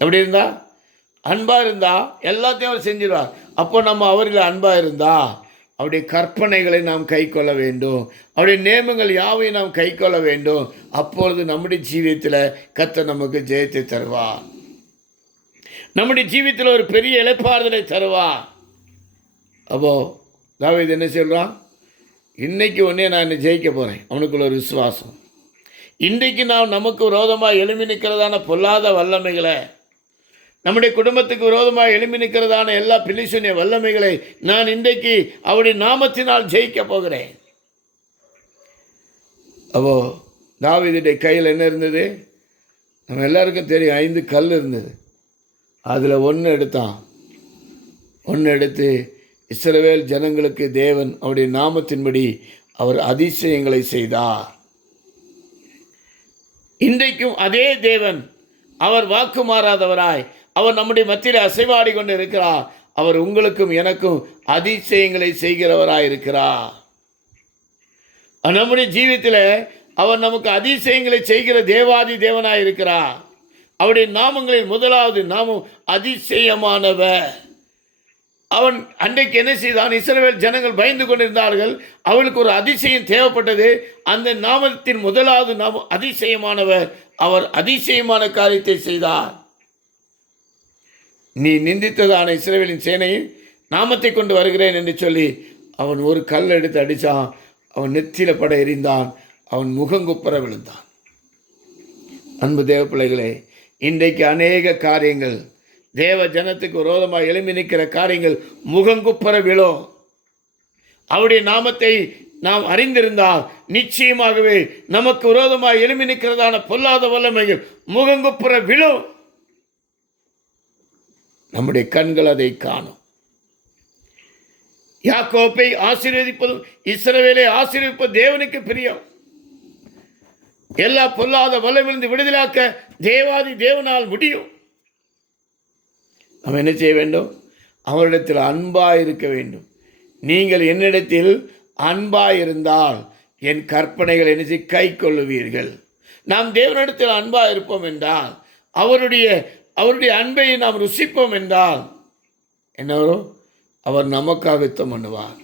எப்படி இருந்தா? அன்பாக இருந்தால் எல்லாத்தையும் அவர் செஞ்சிருவார். அப்போ நம்ம அவரில் அன்பாக இருந்தால் அவருடைய கற்பனைகளை நாம் கை கொள்ள வேண்டும். அவருடைய நியமங்கள் யாவையும் நாம் கை கொள்ள வேண்டும். அப்பொழுது நம்முடைய ஜீவியத்தில் கர்த்தர் நமக்கு ஜெயத்தை தருவார். நம்முடைய ஜீவியத்தில் ஒரு பெரிய இளைப்பாறுதலை தருவார். அப்போது தாவீது என்ன சொல்கிறான்? இன்றைக்கு ஒன்றே நான் என்னை ஜெயிக்க போகிறேன். அவனுக்குள்ள ஒரு விசுவாசம். இன்றைக்கு நாம் நமக்கு விரோதமாக எழும்பி நிற்கிறதான பொல்லாத வல்லமைகளை, நம்முடைய குடும்பத்துக்கு விரோதமாக எழும்பி நிற்கிறதான எல்லா பிலிசுனிய வல்லமைகளை நான் இன்றைக்கு அவருடைய நாமத்தினால் ஜெயிக்க போகிறேன். அப்போ தாவீதுடைய கையில் என்ன இருந்தது? நம்ம எல்லாருக்கும் தெரியும், 5 கல் இருந்தது. அதில் 1 எடுத்தான். 1 எடுத்து இஸ்ரவேல் ஜனங்களுக்கு தேவன் அவருடைய நாமத்தின்படி அவர் அதிசயங்களை செய்தார். இன்றைக்கும் அதே தேவன், அவர் வாக்கு மாறாதவராய் அவர் நம்முடைய மத்தியில் அசைவாடி கொண்டு இருக்கிறார். அவர் உங்களுக்கும் எனக்கும் அதிசயங்களை செய்கிறவராய் இருக்கிறார். நம்முடைய ஜீவியத்தில் அவர் நமக்கு அதிசயங்களை செய்கிற தேவாதி தேவனாய் இருக்கிறார். அவருடைய நாமங்களில் முதலாவது நாமம் அதிசயமானவர். அவன் அன்றைக்கு என்ன செய்தான்? இஸ்ரவேல் ஜனங்கள் பயந்து கொண்டிருந்தார்கள். அவளுக்கு ஒரு அதிசயம் தேவைப்பட்டது. அந்த நாமத்தின் முதலாவது நாமம் அதிசயமானவர். அவர் அதிசயமான காரியத்தை செய்தார். நீ நிந்தித்ததான இஸ்ரவேலின் சேனையை நாமத்தை கொண்டு வருகிறேன் என்று சொல்லி அவன் ஒரு கல் எடுத்து அடித்தான். அவன் நெத்தியில பட எறிந்தான். அவன் முகங்குப்புற விழுந்தான். அன்பு தேவ பிள்ளைகளே, இன்றைக்கு அநேக காரியங்கள் தேவ ஜனத்துக்கு விரோதமாக எழும்பி நிற்கிற காரியங்கள் முகங்குப்புற விழும். அவருடைய நாமத்தை நாம் அறிந்திருந்தால் நிச்சயமாகவே நமக்கு விரோதமாக எழும்பி நிற்கிறதான பொல்லாத வல்லமைகள் முகங்குப்புற விழும். நம்முடைய கண்கள் அதை காணும். யாக்கோப்பை ஆசீர்வதிப்பதும் இஸ்ரவேலை ஆசீர்வதிப்பது தேவனுக்கு பிரியம். எல்லா பொல்லாத வல்லமையிலிருந்து விடுதலாக்க தேவாதி தேவனால் முடியும். நாம் என்ன செய்ய வேண்டும்? அவரிடத்தில் அன்பாய் இருக்க வேண்டும். நீங்கள் என்னிடத்தில் அன்பாய் இருந்தால் என் கற்பனைகள் என்ன செய்ய கை கொள்ளுவீர்கள். நாம் தேவனிடத்தில் அன்பாய் இருப்போம் என்றால், அவருடைய அன்பை நாம் ருசிப்போம் என்றால் என்ன வரும்? அவர் நமக்காக யுத்தம் பண்ணுவார்.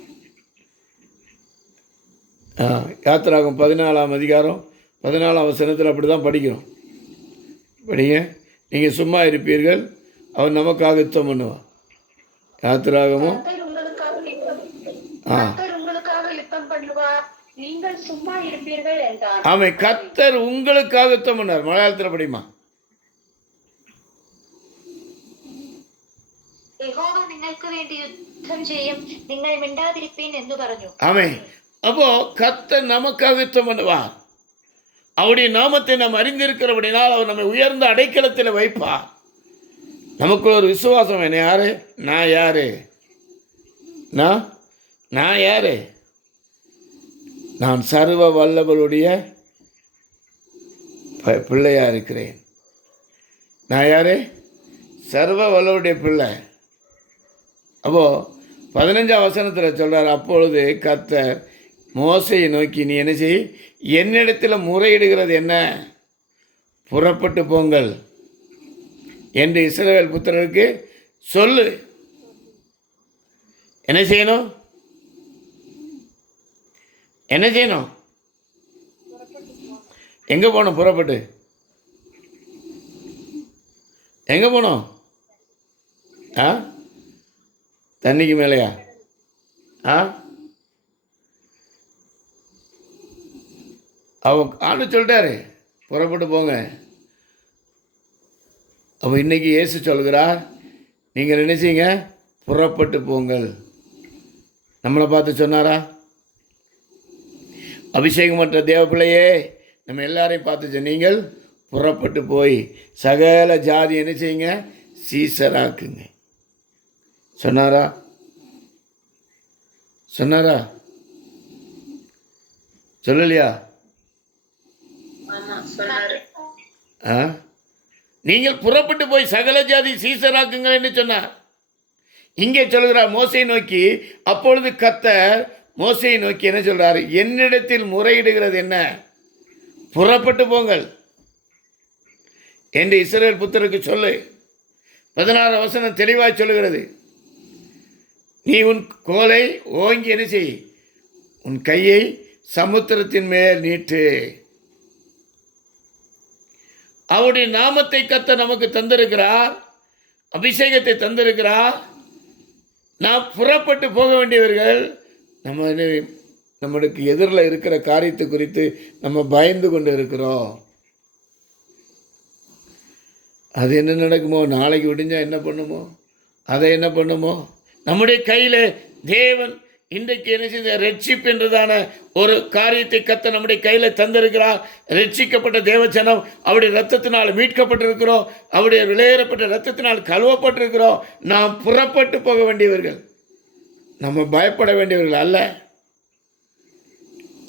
யாத்திராகம் 14ஆம் அதிகாரம் 14ஆம் வசனத்தில் அப்படி தான் படிக்கிறோம். படிங்க. நீங்கள் சும்மா இருப்பீர்கள், அவர் நமக்காக யுத்தம் பண்ணுவார். யாத்திராகமும் ஆமை கர்த்தர் உங்களுக்காக யுத்தம் பண்ணார். மலையாளத்தில் படிமா. ஆமை. அப்போ கர்த்தர் நமக்காக யுத்தம் பண்ணுவார். அவருடைய நாமத்தை நாம் அறிந்திருக்கிறபடினால் அவர் நம்மை உயர்ந்த அடைக்கலத்தில் வைப்பார். நமக்கு ஒரு விசுவாசம். என்ன யாரு? நான் யாரு? நான் யாரு? நான் சர்வ வல்லவருடைய பிள்ளையா இருக்கிறேன். நான் யாரு? சர்வ வல்லவருடைய பிள்ளை. அப்போ 15ஆம் வசனத்தில் சொல்றார், அப்பொழுது கர்த்தர் மோசையை நோக்கி, நீ என்ன செய்? என்னிடத்தில் முறையிடுகிறது என்ன? புறப்பட்டு போங்கள் என்று இஸ்ரவேல் புத்திரருக்கு சொல்லு. என்ன செய்யணும்? என்ன செய்யணும்? எங்கே போகணும்? புறப்பட்டு எங்கே போகணும்? தண்ணிக்கு மேலேயா? ஆண்டு சொல்லிட்டாரு, புறப்பட்டு போங்க. அப்போ இன்னைக்கு இயேசு சொல்கிறார், நீங்கள் என்ன செய்யுங்க? புறப்பட்டு போங்கள். நம்மளை பார்த்து சொன்னாரா? அபிஷேகமற்ற தேவ பிள்ளையே, நம்ம எல்லாரையும் பார்த்து நீங்கள் புறப்பட்டு போய் சகல ஜாதி என்ன செய்யுங்க? சீசராக்குங்க. சொன்னாரா? சொன்னாரா? சொல்லலையா? நீங்கள் புறப்பட்டு போய் சகல ஜாதி சீசராக்குங்கள் என்று சொன்னார். இங்கே சொல்கிறார் மோசையை நோக்கி. அப்பொழுது கர்த்தர் மோசையை நோக்கி என்ன சொல்றாரு? என்னிடத்தில் முறையிடுகிறது என்ன? புறப்பட்டு போங்கள் என்று இஸ்ரவேல் புத்திரருக்கு சொல்லு. 16 வசனம் தெளிவாய் சொல்லுகிறது. நீ உன் கோலை ஓங்கி என்ன செய்? உன் கையை சமுத்திரத்தின் மேல் நீட்டு. அவருடைய நாமத்தை கர்த்தர் நமக்கு தந்திருக்கிறார், அபிஷேகத்தை தந்திருக்கிறார். நாம் புறப்பட்டு போக வேண்டியவர்கள். நம்மளுக்கு எதிரில் இருக்கிற காரியத்தை குறித்து நம்ம பயந்து கொண்டு இருக்கிறோம். அது என்ன நடக்குமோ, நாளைக்கு விடிஞ்சா என்ன பண்ணுமோ, அதை என்ன பண்ணுமோ. நம்முடைய கையில் தேவன் இன்றைக்கு என்ன செய்த ரட்சிப்பு என்றதான ஒரு காரியத்தை கர்த்தர் நம்முடைய கையில் தந்திருக்கிறார். ரட்சிக்கப்பட்ட தேவஜனம் அவருடைய இரத்தத்தினால் மீட்கப்பட்டிருக்கிறோம். அவருடைய விலையேறப்பட்ட இரத்தத்தினால் கழுவப்பட்டிருக்கிறோம். நாம் புறப்பட்டு போக வேண்டியவர்கள், நம்ம பயப்பட வேண்டியவர்கள் அல்ல.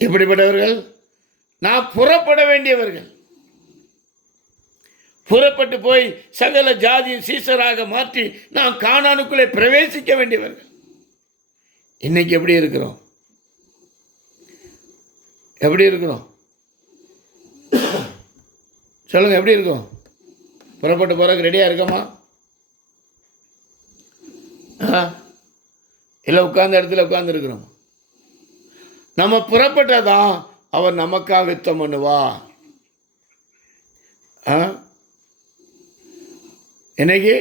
எப்படிப்பட்டவர்கள்? நாம் புறப்பட வேண்டியவர்கள். புறப்பட்டு போய் சகல ஜாதியின் சீசராக மாற்றி நாம் கானானுக்குள்ளே பிரவேசிக்க வேண்டியவர்கள். இன்னைக்கு எப்படி இருக்கிறோம்? எப்படி இருக்கிறோம்? சொல்லுங்க, எப்படி இருக்கோம்? புறப்பட்டு போறதுக்கு ரெடியாக இருக்கோமா? இல்லை உட்கார்ந்த இடத்துல உட்கார்ந்துருக்கிறோம்? நம்ம புறப்பட்டதான் அவர் நமக்காக யுத்தம் பண்ணுவா. இன்னைக்கு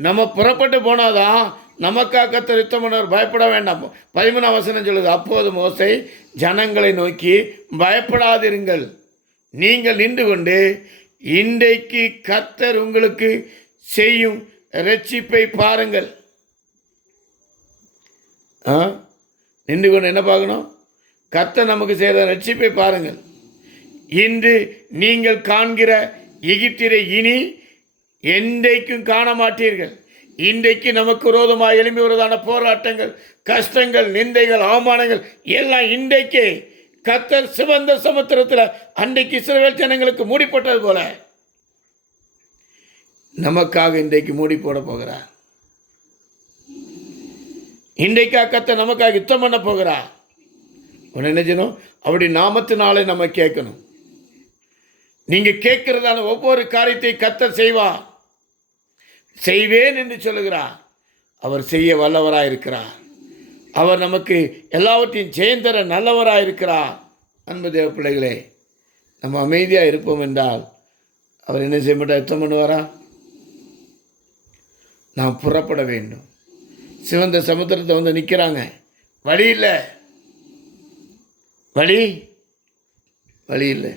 நம்ம புறப்பட்டு போனாதான் நமக்காக கர்த்தர் யுத்தம் பண்ணுவார், பயப்பட வேண்டாம். 13 வசனம் சொல்லுது, அப்போது மோசே ஜனங்களை நோக்கி, பயப்படாதிருங்கள், நீங்கள் நின்று கொண்டு இன்றைக்கு கர்த்தர் உங்களுக்கு செய்யும் இரட்சிப்பை பாருங்கள். நின்று கொண்டு என்ன பார்க்கணும்? கர்த்தர் நமக்கு செய்கிற இரட்சிப்பை பாருங்கள். இன்று நீங்கள் காண்கிற எகிப்தியரை இனி என்றைக்கும் காண மாட்டீர்கள். இன்றைக்கு நமக்கு விரோதமாக எழும்பி வருவதான போராட்டங்கள், கஷ்டங்கள், நிந்தைகள், அவமானங்கள் எல்லாம் இன்றைக்கே கர்த்தர் சிவந்த சமுத்திரத்தில் அன்றைக்கு இஸ்ரவேல் ஜனங்களுக்கு மூடி போட்டது போல நமக்காக இன்றைக்கு மூடி போட போகிறார். இன்றைக்காக கர்த்தர் நமக்காக யுத்தம் பண்ண போகிறார். ஒன்று என்ன செய்யணும்? அப்படி நாமத்தினாலே நம்ம கேட்கணும். நீங்கள் கேட்கிறதான ஒவ்வொரு காரியத்தை கர்த்தர் செய்வார். செய்வேன் என்று சொல்லுகிறார். அவர் செய்ய வல்லவராக இருக்கிறார். அவர் நமக்கு எல்லாவற்றையும் ஜெயந்தர நல்லவராக இருக்கிறார். அன்பு தேவ பிள்ளைகளே, நம்ம அமைதியாக இருப்போம் என்றால் அவர் என்ன செய்ய மாட்டார்? யுத்தம் பண்ணுவாரா? நாம் புறப்பட வேண்டும். சிவந்த சமுத்திரத்தை வந்து நிற்கிறாங்க, வழி இல்லை, வழி இல்லை.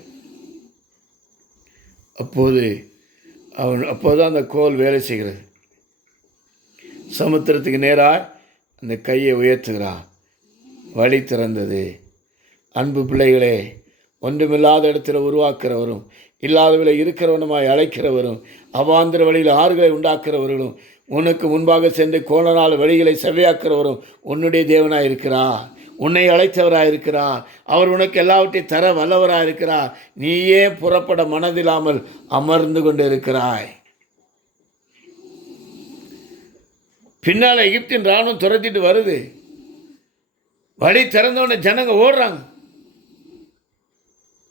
அப்போது அந்த கோல் வேலை செய்கிறது. சமுத்திரத்துக்கு நேராக அந்த கையை உயர்த்துகிறான், வழி திறந்தது. அன்பு பிள்ளைகளே, ஒன்றுமில்லாத இடத்துல உருவாக்குறவரும், இல்லாதவர்களை இருக்கிறவனுமாய் அழைக்கிறவரும், அவாந்திர வழியில் ஆறுகளை உண்டாக்குறவர்களும், உனக்கு முன்பாக சென்று கோணநாள் வழிகளை செவ்வையாக்குறவரும் உன்னுடைய தேவனாக இருக்கிறார். உன்னை அழைத்தவராக இருக்கிறார். அவர் உனக்கு எல்லாவற்றையும் தர வல்லவராக இருக்கிறார். நீயே புறப்பட மனதில்லாமல் அமர்ந்து கொண்டு இருக்கிறாய். பின்னால் எகிப்தின் ராணுவம் துரத்திட்டு வருது. வழி திறந்தவன ஜனங்க ஓடுறாங்க.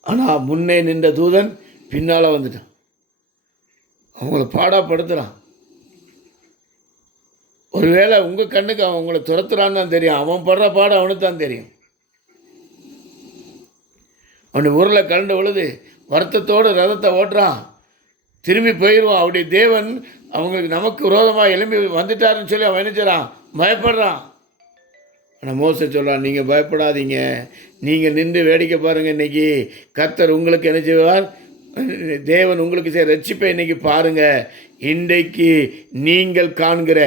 ஆனால் முன்னே நின்ற தூதன் பின்னால் வந்துட்டான். அவங்கள பாடாப்படுத்துகிறான். ஒருவேளை உங்கள் கண்ணுக்கு அவன் உங்களை துரத்துறான்னு தான் தெரியும். அவன் படுற பாடம் அவனுக்கு தான் தெரியும். அவனுடைய ஊரில் கலண்டு விழுது, வருத்தத்தோடு ரதத்தை ஓட்டுறான், திரும்பி போயிடுவான். அவருடைய தேவன் அவங்களுக்கு நமக்கு விரோதமாக எழும்பி வந்துட்டாருன்னு சொல்லி அவன் என்ன செய்கிறான்? பயப்படுறான். ஆனால் மோசே சொல்கிறான், நீங்கள் பயப்படாதீங்க, நீங்கள் நின்று வேடிக்கை பாருங்கள். இன்றைக்கி கர்த்தர் உங்களுக்கு என்ன செய்வார்? தேவன் உங்களுக்கு செய்ய ரட்சிப்பை இன்றைக்கி பாருங்கள். இன்றைக்கு நீங்கள் காண்கிற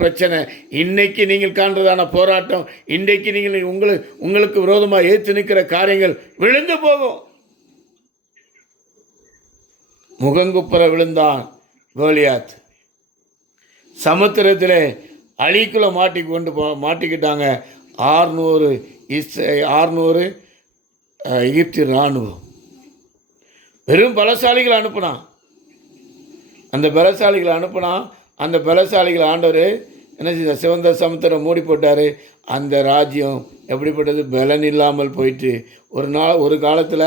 பிரச்சனை, இன்றைக்கி நீங்கள் காண்கிறதான போராட்டம், இன்றைக்கு நீங்கள் உங்களுக்கு விரோதமாக ஏற்று நிற்கிற காரியங்கள் விழுந்து போகும். முகங்குப்புற விழுந்தான் கோலியாத். சமுத்திரத்தில் அழிக்குள்ள மாட்டிக்கிட்டாங்க 600 எகிப்திய இராணுவம். வெறும் பலசாலிகளை அனுப்புனான். அந்த பலசாலிகளை ஆண்டவர் என்ன செய்ய? சிவந்த சமுத்திரம் மூடி போட்டார். அந்த ராஜ்யம் எப்படிப்பட்டது? பலன் இல்லாமல் போயிட்டு ஒரு காலத்தில்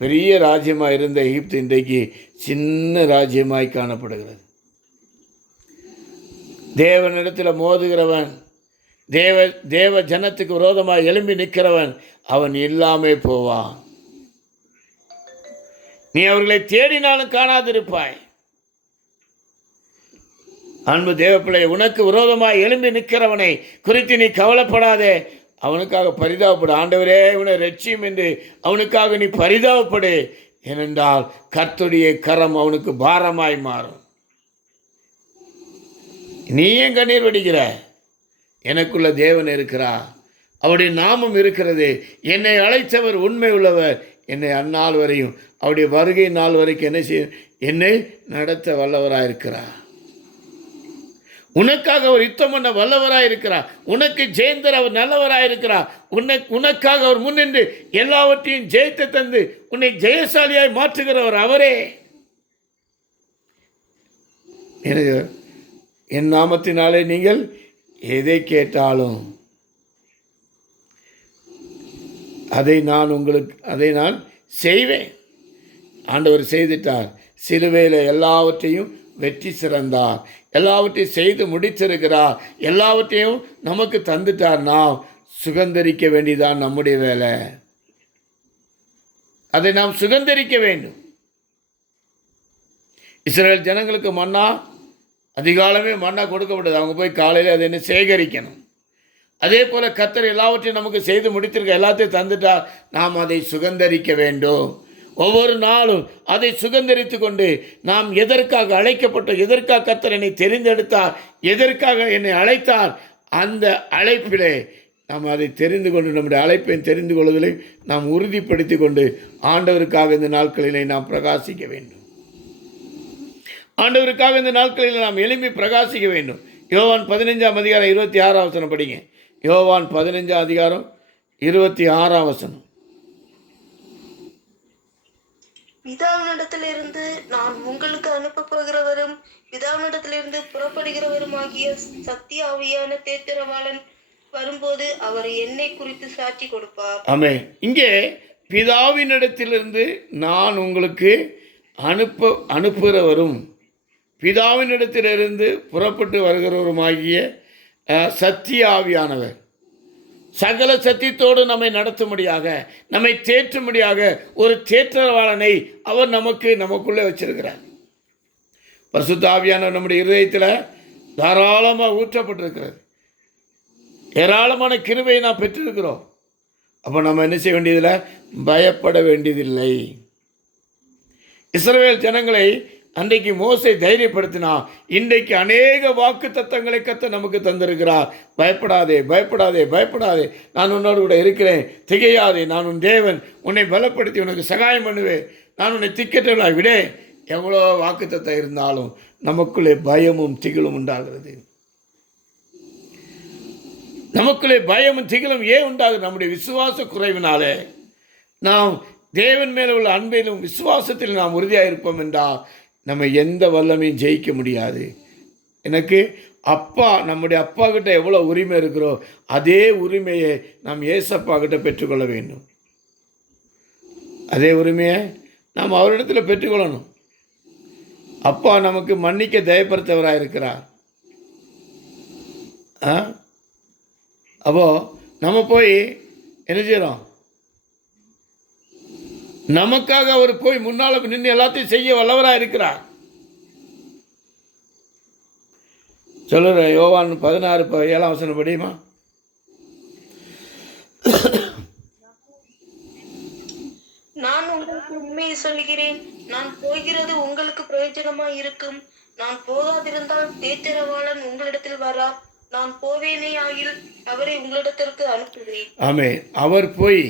பெரிய ராஜ்யமாக இருந்த எகிப்து இன்றைக்கு சின்ன ராஜ்யமாய் காணப்படுகிறது. தேவனிடத்தில் மோதுகிறவன், தேவ ஜனத்துக்கு விரோதமாக எழும்பி நிற்கிறவன், அவன் இல்லாமே போவான். நீ அவர்களை தேடினாலும் காணாதிருப்பாய். அன்பு தேவப்பிள்ளை, உனக்கு விரோதமாக எழும்பி நிற்கிறவனை குறித்து நீ கவலைப்படாதே. அவனுக்காக பரிதாபப்படு. ஆண்டவரே இவனை ரட்சியும் என்று அவனுக்காக நீ பரிதாபப்படு. ஏனென்றால் கர்த்தருடைய கரம் அவனுக்கு பாரமாய் மாறும். நீ ஏன் கண்ணீர் வடிக்கிற? எனக்குள்ள தேவன் இருக்கிறார், அவருடைய நாமம் இருக்கிறது. என்னை அழைத்தவர் உண்மை உள்ளவர். என்னை அந்நாள் வரையும் அவருடைய வருகை நாள் வரைக்கும் என்ன செய்ய? என்னை நடத்த வல்லவராக இருக்கிறார். உனக்காக அவர் யுத்தம் பண்ண வல்லவராக இருக்கிறார். உனக்கு ஜெயந்தர் அவர் நல்லவராக இருக்கிறார். உனக்காக அவர் முன்னின்று எல்லாவற்றையும் ஜெயித்து தந்து உன்னை ஜெயசாலியாய் மாற்றுகிறவர் அவரே. என் நாமத்தினாலே நீங்கள் எதை கேட்டாலும் அதை நான் செய்வேன். ஆண்டவர் செய்துட்டார். சிலுவையில் எல்லாவற்றையும் வெற்றி சிறந்தார். எல்லாவற்றையும் செய்து முடித்திருக்கிறார். எல்லாவற்றையும் நமக்கு தந்துட்டார். நாம் சுகந்தரிக்க வேண்டியதான் நம்முடைய வேலை. அதை நாம் சுகந்தரிக்க வேண்டும். இஸ்ரவேல் ஜனங்களுக்கு மன்னா அதிகாலமே மன்னா கொடுக்கப்பட்டது. அவங்க போய் காலையில் அதை என்ன சேகரிக்கணும். அதே போல் கர்த்தர் எல்லாவற்றையும் நமக்கு செய்து முடித்திருக்க, எல்லாத்தையும் தந்துட்டால் நாம் அதை சுகந்தரிக்க வேண்டும். ஒவ்வொரு நாளும் அதை சுகந்தரித்து கொண்டு நாம் எதற்காக அழைக்கப்பட்டோம், எதற்காக கர்த்தர் என்னை தெரிந்தெடுத்தார், எதற்காக என்னை அழைத்தார், அந்த அழைப்பிலே நாம் அதை தெரிந்து கொண்டு நம்முடைய அழைப்பை தெரிந்து கொள்வதிலே நாம் உறுதிப்படுத்தி கொண்டு ஆண்டவருக்காக இந்த நாட்களிலே நாம் பிரகாசிக்க வேண்டும். ஆண்டவருக்காக இந்த நாட்களில் நாம் எழுப்பி பிரகாசிக்க வேண்டும். யோவான் 15ஆம் அதிகாரம் 26ஆம் வசனம் படிங்க. யோவான் 15ஆம் அதிகாரம் 26ஆம் வசனம். பிதாவினிடத்திலிருந்து நான் உங்களுக்கு அனுப்ப போகிறவரும் பிதாவினிடத்திலிருந்து புறப்படுகிறவரும் ஆகிய சத்திய ஆவியான தேத்திரவாளன் வரும்போது அவர் என்னை குறித்து சாட்சி கொடுப்பார். ஆமென். இங்கே பிதாவினிடத்திலிருந்து நான் உங்களுக்கு அனுப்புகிறவரும் பிதாவினிடத்திலிருந்து புறப்பட்டு வருகிறவருமாகிய சத்திய ஆவியானவர் சகல சத்தியத்தோடு நம்மை நடத்தும்படியாக, நம்மை தேற்றும்படியாக ஒரு தேற்றவாளனை அவர் நமக்குள்ளே வச்சிருக்கிறார். பரிசுத்த ஆவியானவர் நம்முடைய இருதயத்தில் தாராளமாக ஊற்றப்பட்டிருக்கிறது. ஏராளமான கிருபையை நாம் பெற்றிருக்கிறோம். அப்போ நம்ம என்ன செய்ய வேண்டியதில்லை, பயப்பட வேண்டியதில்லை. இஸ்ரவேல் ஜனங்களை அன்றைக்கு மோசே தைரியப்படுத்தினா, இன்றைக்கு அநேக வாக்கு தத்தங்களை கர்த்தர் நமக்கு தந்திருக்கிறார். பயப்படாதே, பயப்படாதே, பயப்படாதே, நான் உன்னோடு கூட இருக்கிறேன், திகையாதே, நான் உன் தேவன், உன்னை பலப்படுத்தி உனக்கு சகாயம் பண்ணுவேன், நான் உன்னை திக்கற்றவளாய் விடே. எவ்வளோ வாக்கு தத்தம் இருந்தாலும் நமக்குள்ளே பயமும் திகிலும் உண்டாகிறது. நமக்குள்ளே பயமும் திகிலும் ஏன் உண்டாகுது? நம்முடைய விசுவாச குறைவினாலே. நாம் தேவன் மேலே உள்ள அன்பிலும் விசுவாசத்தில் நாம் உறுதியாக இருப்போம் என்றால் நம்ம எந்த வல்லமையும் ஜெயிக்க முடியாது. எனக்கு நம்முடைய அப்பா கிட்ட எவ்வளோ உரிமை இருக்கிறோ அதே உரிமையை நாம் ஏசப்பா கிட்ட பெற்றுக்கொள்ள வேண்டும். அதே உரிமையை நாம் அவரிடத்தில் பெற்றுக்கொள்ளணும். அப்பா நமக்கு மன்னிக்க தயப்படுத்தவராக இருக்கிறார். அப்போது நம்ம போய் என்ன செய்கிறோம்? நமக்காக அவர் போய் முன்னால் நின்று எல்லாத்தையும் செய்ய வல்லவராக இருக்கிறார். சொல்லுற யோவான் 16:7 வசனம் படியுமா? நான் உங்களுக்கு உண்மையை சொல்கிறேன், நான் போகிறது உங்களுக்கு பிரயோஜனமாய் இருக்கும். நான் போகாதிருந்தால் தேத்திரவாளன் உங்களிடத்தில் வரார். நான் போவேனே ஆகில் அவரை உங்களிடத்திற்கு அனுப்புகிறேன். ஆமென். அவர் போய்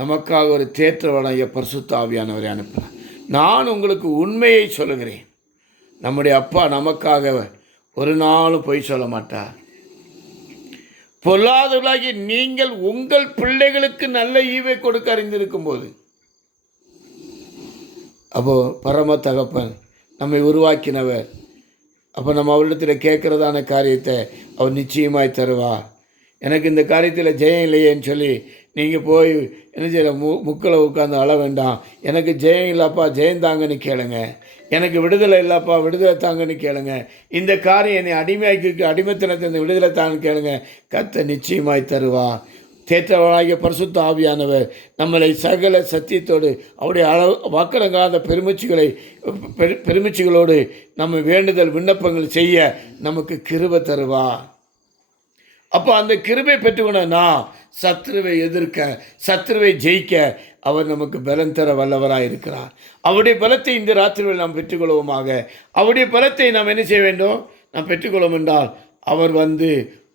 நமக்காக ஒரு தேற்றவாளனாகிய பரிசுத்த ஆவியானவரை அனுப்புகிறார். நான் உங்களுக்கு உண்மையை சொல்லுகிறேன். நம்முடைய அப்பா நமக்காக ஒரு நாளும் பொய் சொல்ல மாட்டார். பொல்லாதவர்களாகி நீங்கள் உங்கள் பிள்ளைகளுக்கு நல்ல ஈவை கொடுக்க அறிந்திருக்கும் போது, அப்போது பரம தகப்பன் நம்மை உருவாக்கினவர். அப்போ நம்ம அவரிடத்தில் கேட்குறதான காரியத்தை அவர் நிச்சயமாய் தருவார். எனக்கு இந்த காரியத்தில் ஜெயம் இல்லையேன்னு சொல்லி நீங்கள் போய் என்ன செய்யற முக்கில் உட்காந்து அழ வேண்டாம். எனக்கு ஜெயம் இல்லைப்பா, ஜெயந்தாங்கன்னு கேளுங்க. எனக்கு விடுதலை இல்லைப்பா, விடுதலை தாங்கன்னு கேளுங்க. இந்த காரியம் என்னை அடிமைத்தனத்தை இந்த விடுதலை தாங்கன்னு கேளுங்க. கர்த்தர் நிச்சயமாய் தருவார். தேற்றவனாகிய பரிசுத்த ஆவியானவர் நம்மளை சகல சத்தியத்தோடு அவருடைய வாக்கடங்காத பெருமிச்சுகளோடு நம்ம வேண்டுதல் விண்ணப்பங்கள் செய்ய நமக்கு கிருபை தருவார். அப்போ அந்த கிருபை பெற்றுக்கணும்னா சத்ருவை எதிர்க்க, சத்ருவை ஜெயிக்க அவர் நமக்கு பலம் தர வல்லவராக இருக்கிறார். அவருடைய பலத்தை இந்த ராத்திரியில் நாம் பெற்றுக்கொள்வோமாக. அவருடைய பலத்தை நாம் என்ன செய்ய வேண்டும்? நாம் பெற்றுக்கொள்வோம் என்றால் அவர் வந்து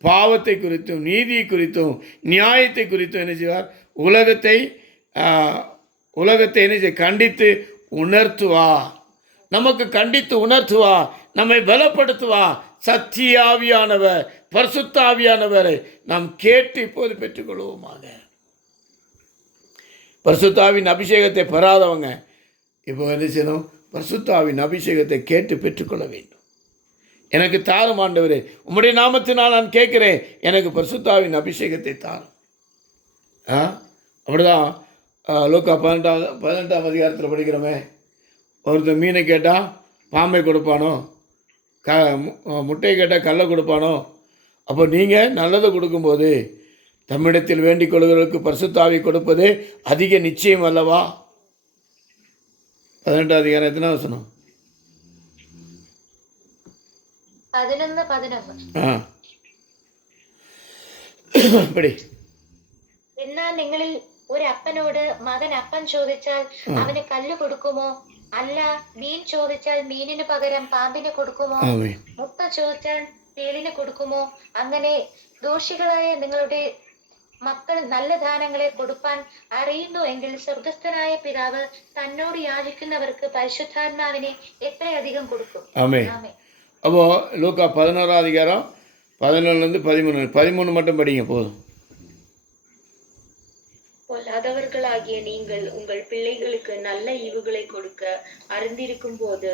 பாவத்தை குறித்தும் நீதியை குறித்தும் நியாயத்தை குறித்தும் என்ன செய்வார்? உலகத்தை என்ன செய்ய கண்டித்து உணர்த்துவார். நமக்கு கண்டித்து உணர்த்துவார், நம்மை பலப்படுத்துவார். சத்திய ஆவியானவர், பரிசுத்த ஆவியானவரை நாம் கேட்டு இப்போது பெற்றுக்கொள்வோமாக. பரிசுத்தாவின் அபிஷேகத்தை பெறாதவங்க இப்போ என்ன செய்யணும்? பரிசுத்தாவின் அபிஷேகத்தை கேட்டு பெற்றுக்கொள்ள வேண்டும். எனக்கு தாரும் ஆண்டவரே, உம்முடைய நாமத்தினால் நான் கேட்குறேன், எனக்கு பரிசுத்தாவின் அபிஷேகத்தை தாரும். அப்படிதான் லூக்கா 18ஆம் அதிகாரத்தில் படிக்கிறோமே, ஒருத்தர் மீனை கேட்டால் பாம்பை கொடுப்பானோ, முட்டையை கேட்டால் கல்லை கொடுப்பானோ? அப்போ நீங்கள் நல்லதை கொடுக்கும்போது தம்மிடத்தில் வேண்டிக் கொள்கிறவர்களுக்கு பரிசுத்தாவி கொடுப்பது அதிக நிச்சயம் அல்லவா? 18ஆம் அதிகாரம் எத்தனை வசனம்? 11:11. ஆ அப்படி എന്നാൽ നിങ്ങളിൽ ഒരു അപ്പനോട് മകൻ അപ്പം ചോദിച്ചാൽ അവന് കല്ല് കൊടുക്കുമോ? അല്ല, മീൻ ചോദിച്ചാൽ മീനിന് പകരം പാമ്പിന് കൊടുക്കുമോ? ஆமென். മുട്ട ചോദിച്ചാൽ തേളിന് കൊടുക്കുമോ? അങ്ങനെ ദോഷികളായ നിങ്ങളുടെ മക്കൾ നല്ല ദാനങ്ങളെ കൊടുപ്പാൻ അറിയുന്നു എങ്കിൽ സ്വർഗസ്ഥനായ പിതാവ് തന്നോട് യാചിക്കുന്നവർക്ക് പരിശുദ്ധാത്മാവിനെ എത്രയധികം കൊടുക്കും. ஆமென். ആമേൻ. அப்போது லூக்கா 11ஆம் அதிகாரம் 11லேருந்து 13 மட்டும் படிங்க போதும். பொல்லாதவர்களாகிய நீங்கள் உங்கள் பிள்ளைகளுக்கு நல்ல ஈவுகளை கொடுக்க அறிந்திருக்கும் போது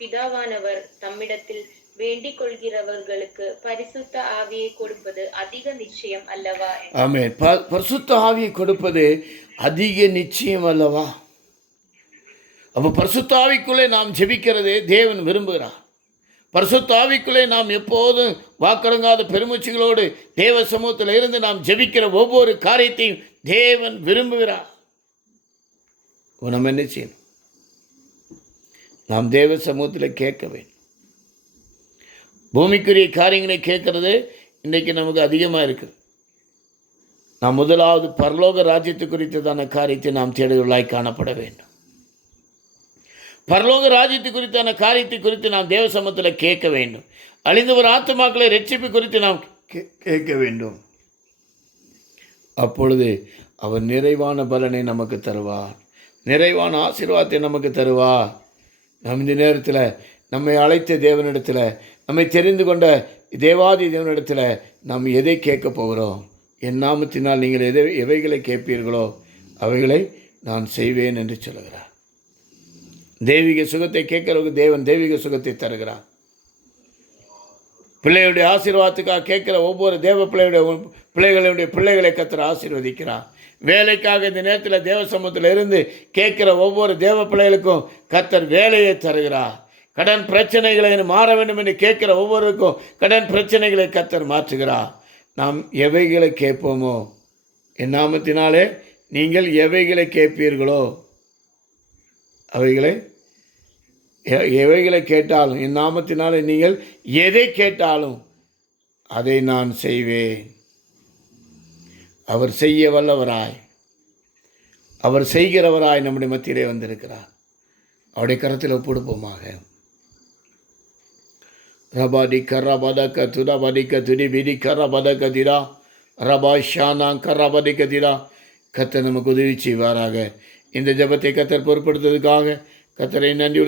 பிதாவானவர் தம்மிடத்தில் வேண்டிக் கொள்கிறவர்களுக்கு பரிசுத்த ஆவியை கொடுப்பது அதிக நிச்சயம் அல்லவா? ஆமென். பரிசுத்த ஆவியை கொடுப்பது அதிக நிச்சயம் அல்லவா? அப்போ பரிசுத்த ஆவிக்குள்ளே நாம் ஜெபிக்கிறதே தேவன் விரும்புகிறார். பரிசுத்த ஆவிக்குள்ளே நாம் எப்போதும் வாக்கடங்காத பெருமூச்சுகளோடு தேவ சமூகத்தில் இருந்து நாம் ஜெபிக்கிற ஒவ்வொரு காரியத்தையும் தேவன் விரும்புகிறார். நம்ம என்ன செய்யணும்? நாம் தேவ சமூகத்தில் கேட்க வேண்டும். பூமிக்குரிய காரியங்களை கேட்கறது இன்றைக்கு நமக்கு அதிகமாக இருக்குது. நாம் முதலாவது பரலோக ராஜ்யத்து குறித்ததான காரியத்தை நாம் தேடுதலாய் காணப்பட வேண்டும். பரலோக ராஜ்யத்தை குறித்தான காரியத்தை குறித்து நாம் தேவ சமூகத்தில் கேட்க வேண்டும். அழிந்தவர் ஆத்துமாக்களை ரட்சிப்பு குறித்து நாம் கேட்க வேண்டும். அப்பொழுது அவர் நிறைவான பலனை நமக்கு தருவார், நிறைவான ஆசீர்வாதத்தை நமக்கு தருவார். நாம் இந்த நேரத்தில் நம்மை அழைத்த தேவனிடத்தில், நம்மை தெரிந்து கொண்ட தேவாதி தேவனிடத்தில் நாம் எதை கேட்க போகிறோம்? என் நாமத்தினால் நீங்கள் எவைகளை கேட்பீர்களோ அவைகளை நான் செய்வேன் என்று சொல்கிறார். தெய்வீக சுகத்தை கேட்கிறவருக்கு தேவன் தெய்வீக சுகத்தை தருகிறார். பிள்ளைகளுடைய ஆசீர்வாதத்துக்காக கேட்குற ஒவ்வொரு தேவ பிள்ளைகளுடைய பிள்ளைகளை கர்த்தர் ஆசீர்வதிக்கிறார். வேலைக்காக இந்த நேரத்தில் தேவ சமூகத்தில் இருந்து கேட்குற ஒவ்வொரு தேவ பிள்ளைகளுக்கும் கர்த்தர் வேலையை தருகிறார். கடன் பிரச்சனைகளை மாற வேண்டும் என்று கேட்குற ஒவ்வொருக்கும் கடன் பிரச்சனைகளை கர்த்தர் மாற்றுகிறார். நாம் எவைகளை கேட்போமோ, என் நாமத்தினாலே நீங்கள் எவைகளை கேட்பீர்களோ எவைகளை கேட்டாலும், என் நாமத்தினாலே நீங்கள் எதை கேட்டாலும் அதை நான் செய்வேன். அவர் செய்ய வல்லவராய், அவர் செய்கிறவராய் நம்முடைய மத்தியிலே வந்திருக்கிறார். அவருடைய கரத்தில் ஒப்புடுப்போமாக. ரபாடி கரபதக துரபதிக்க துடிபிடி கரபதக திரா ரபா ஷானா கரபதிக்க திரா. கர்த்தர் நமக்கு உதவி செய்வாராக. இந்த ஜெபத்தை கர்த்தர் பொறுப்படுத்துவதற்காக கர்த்தரை நன்றி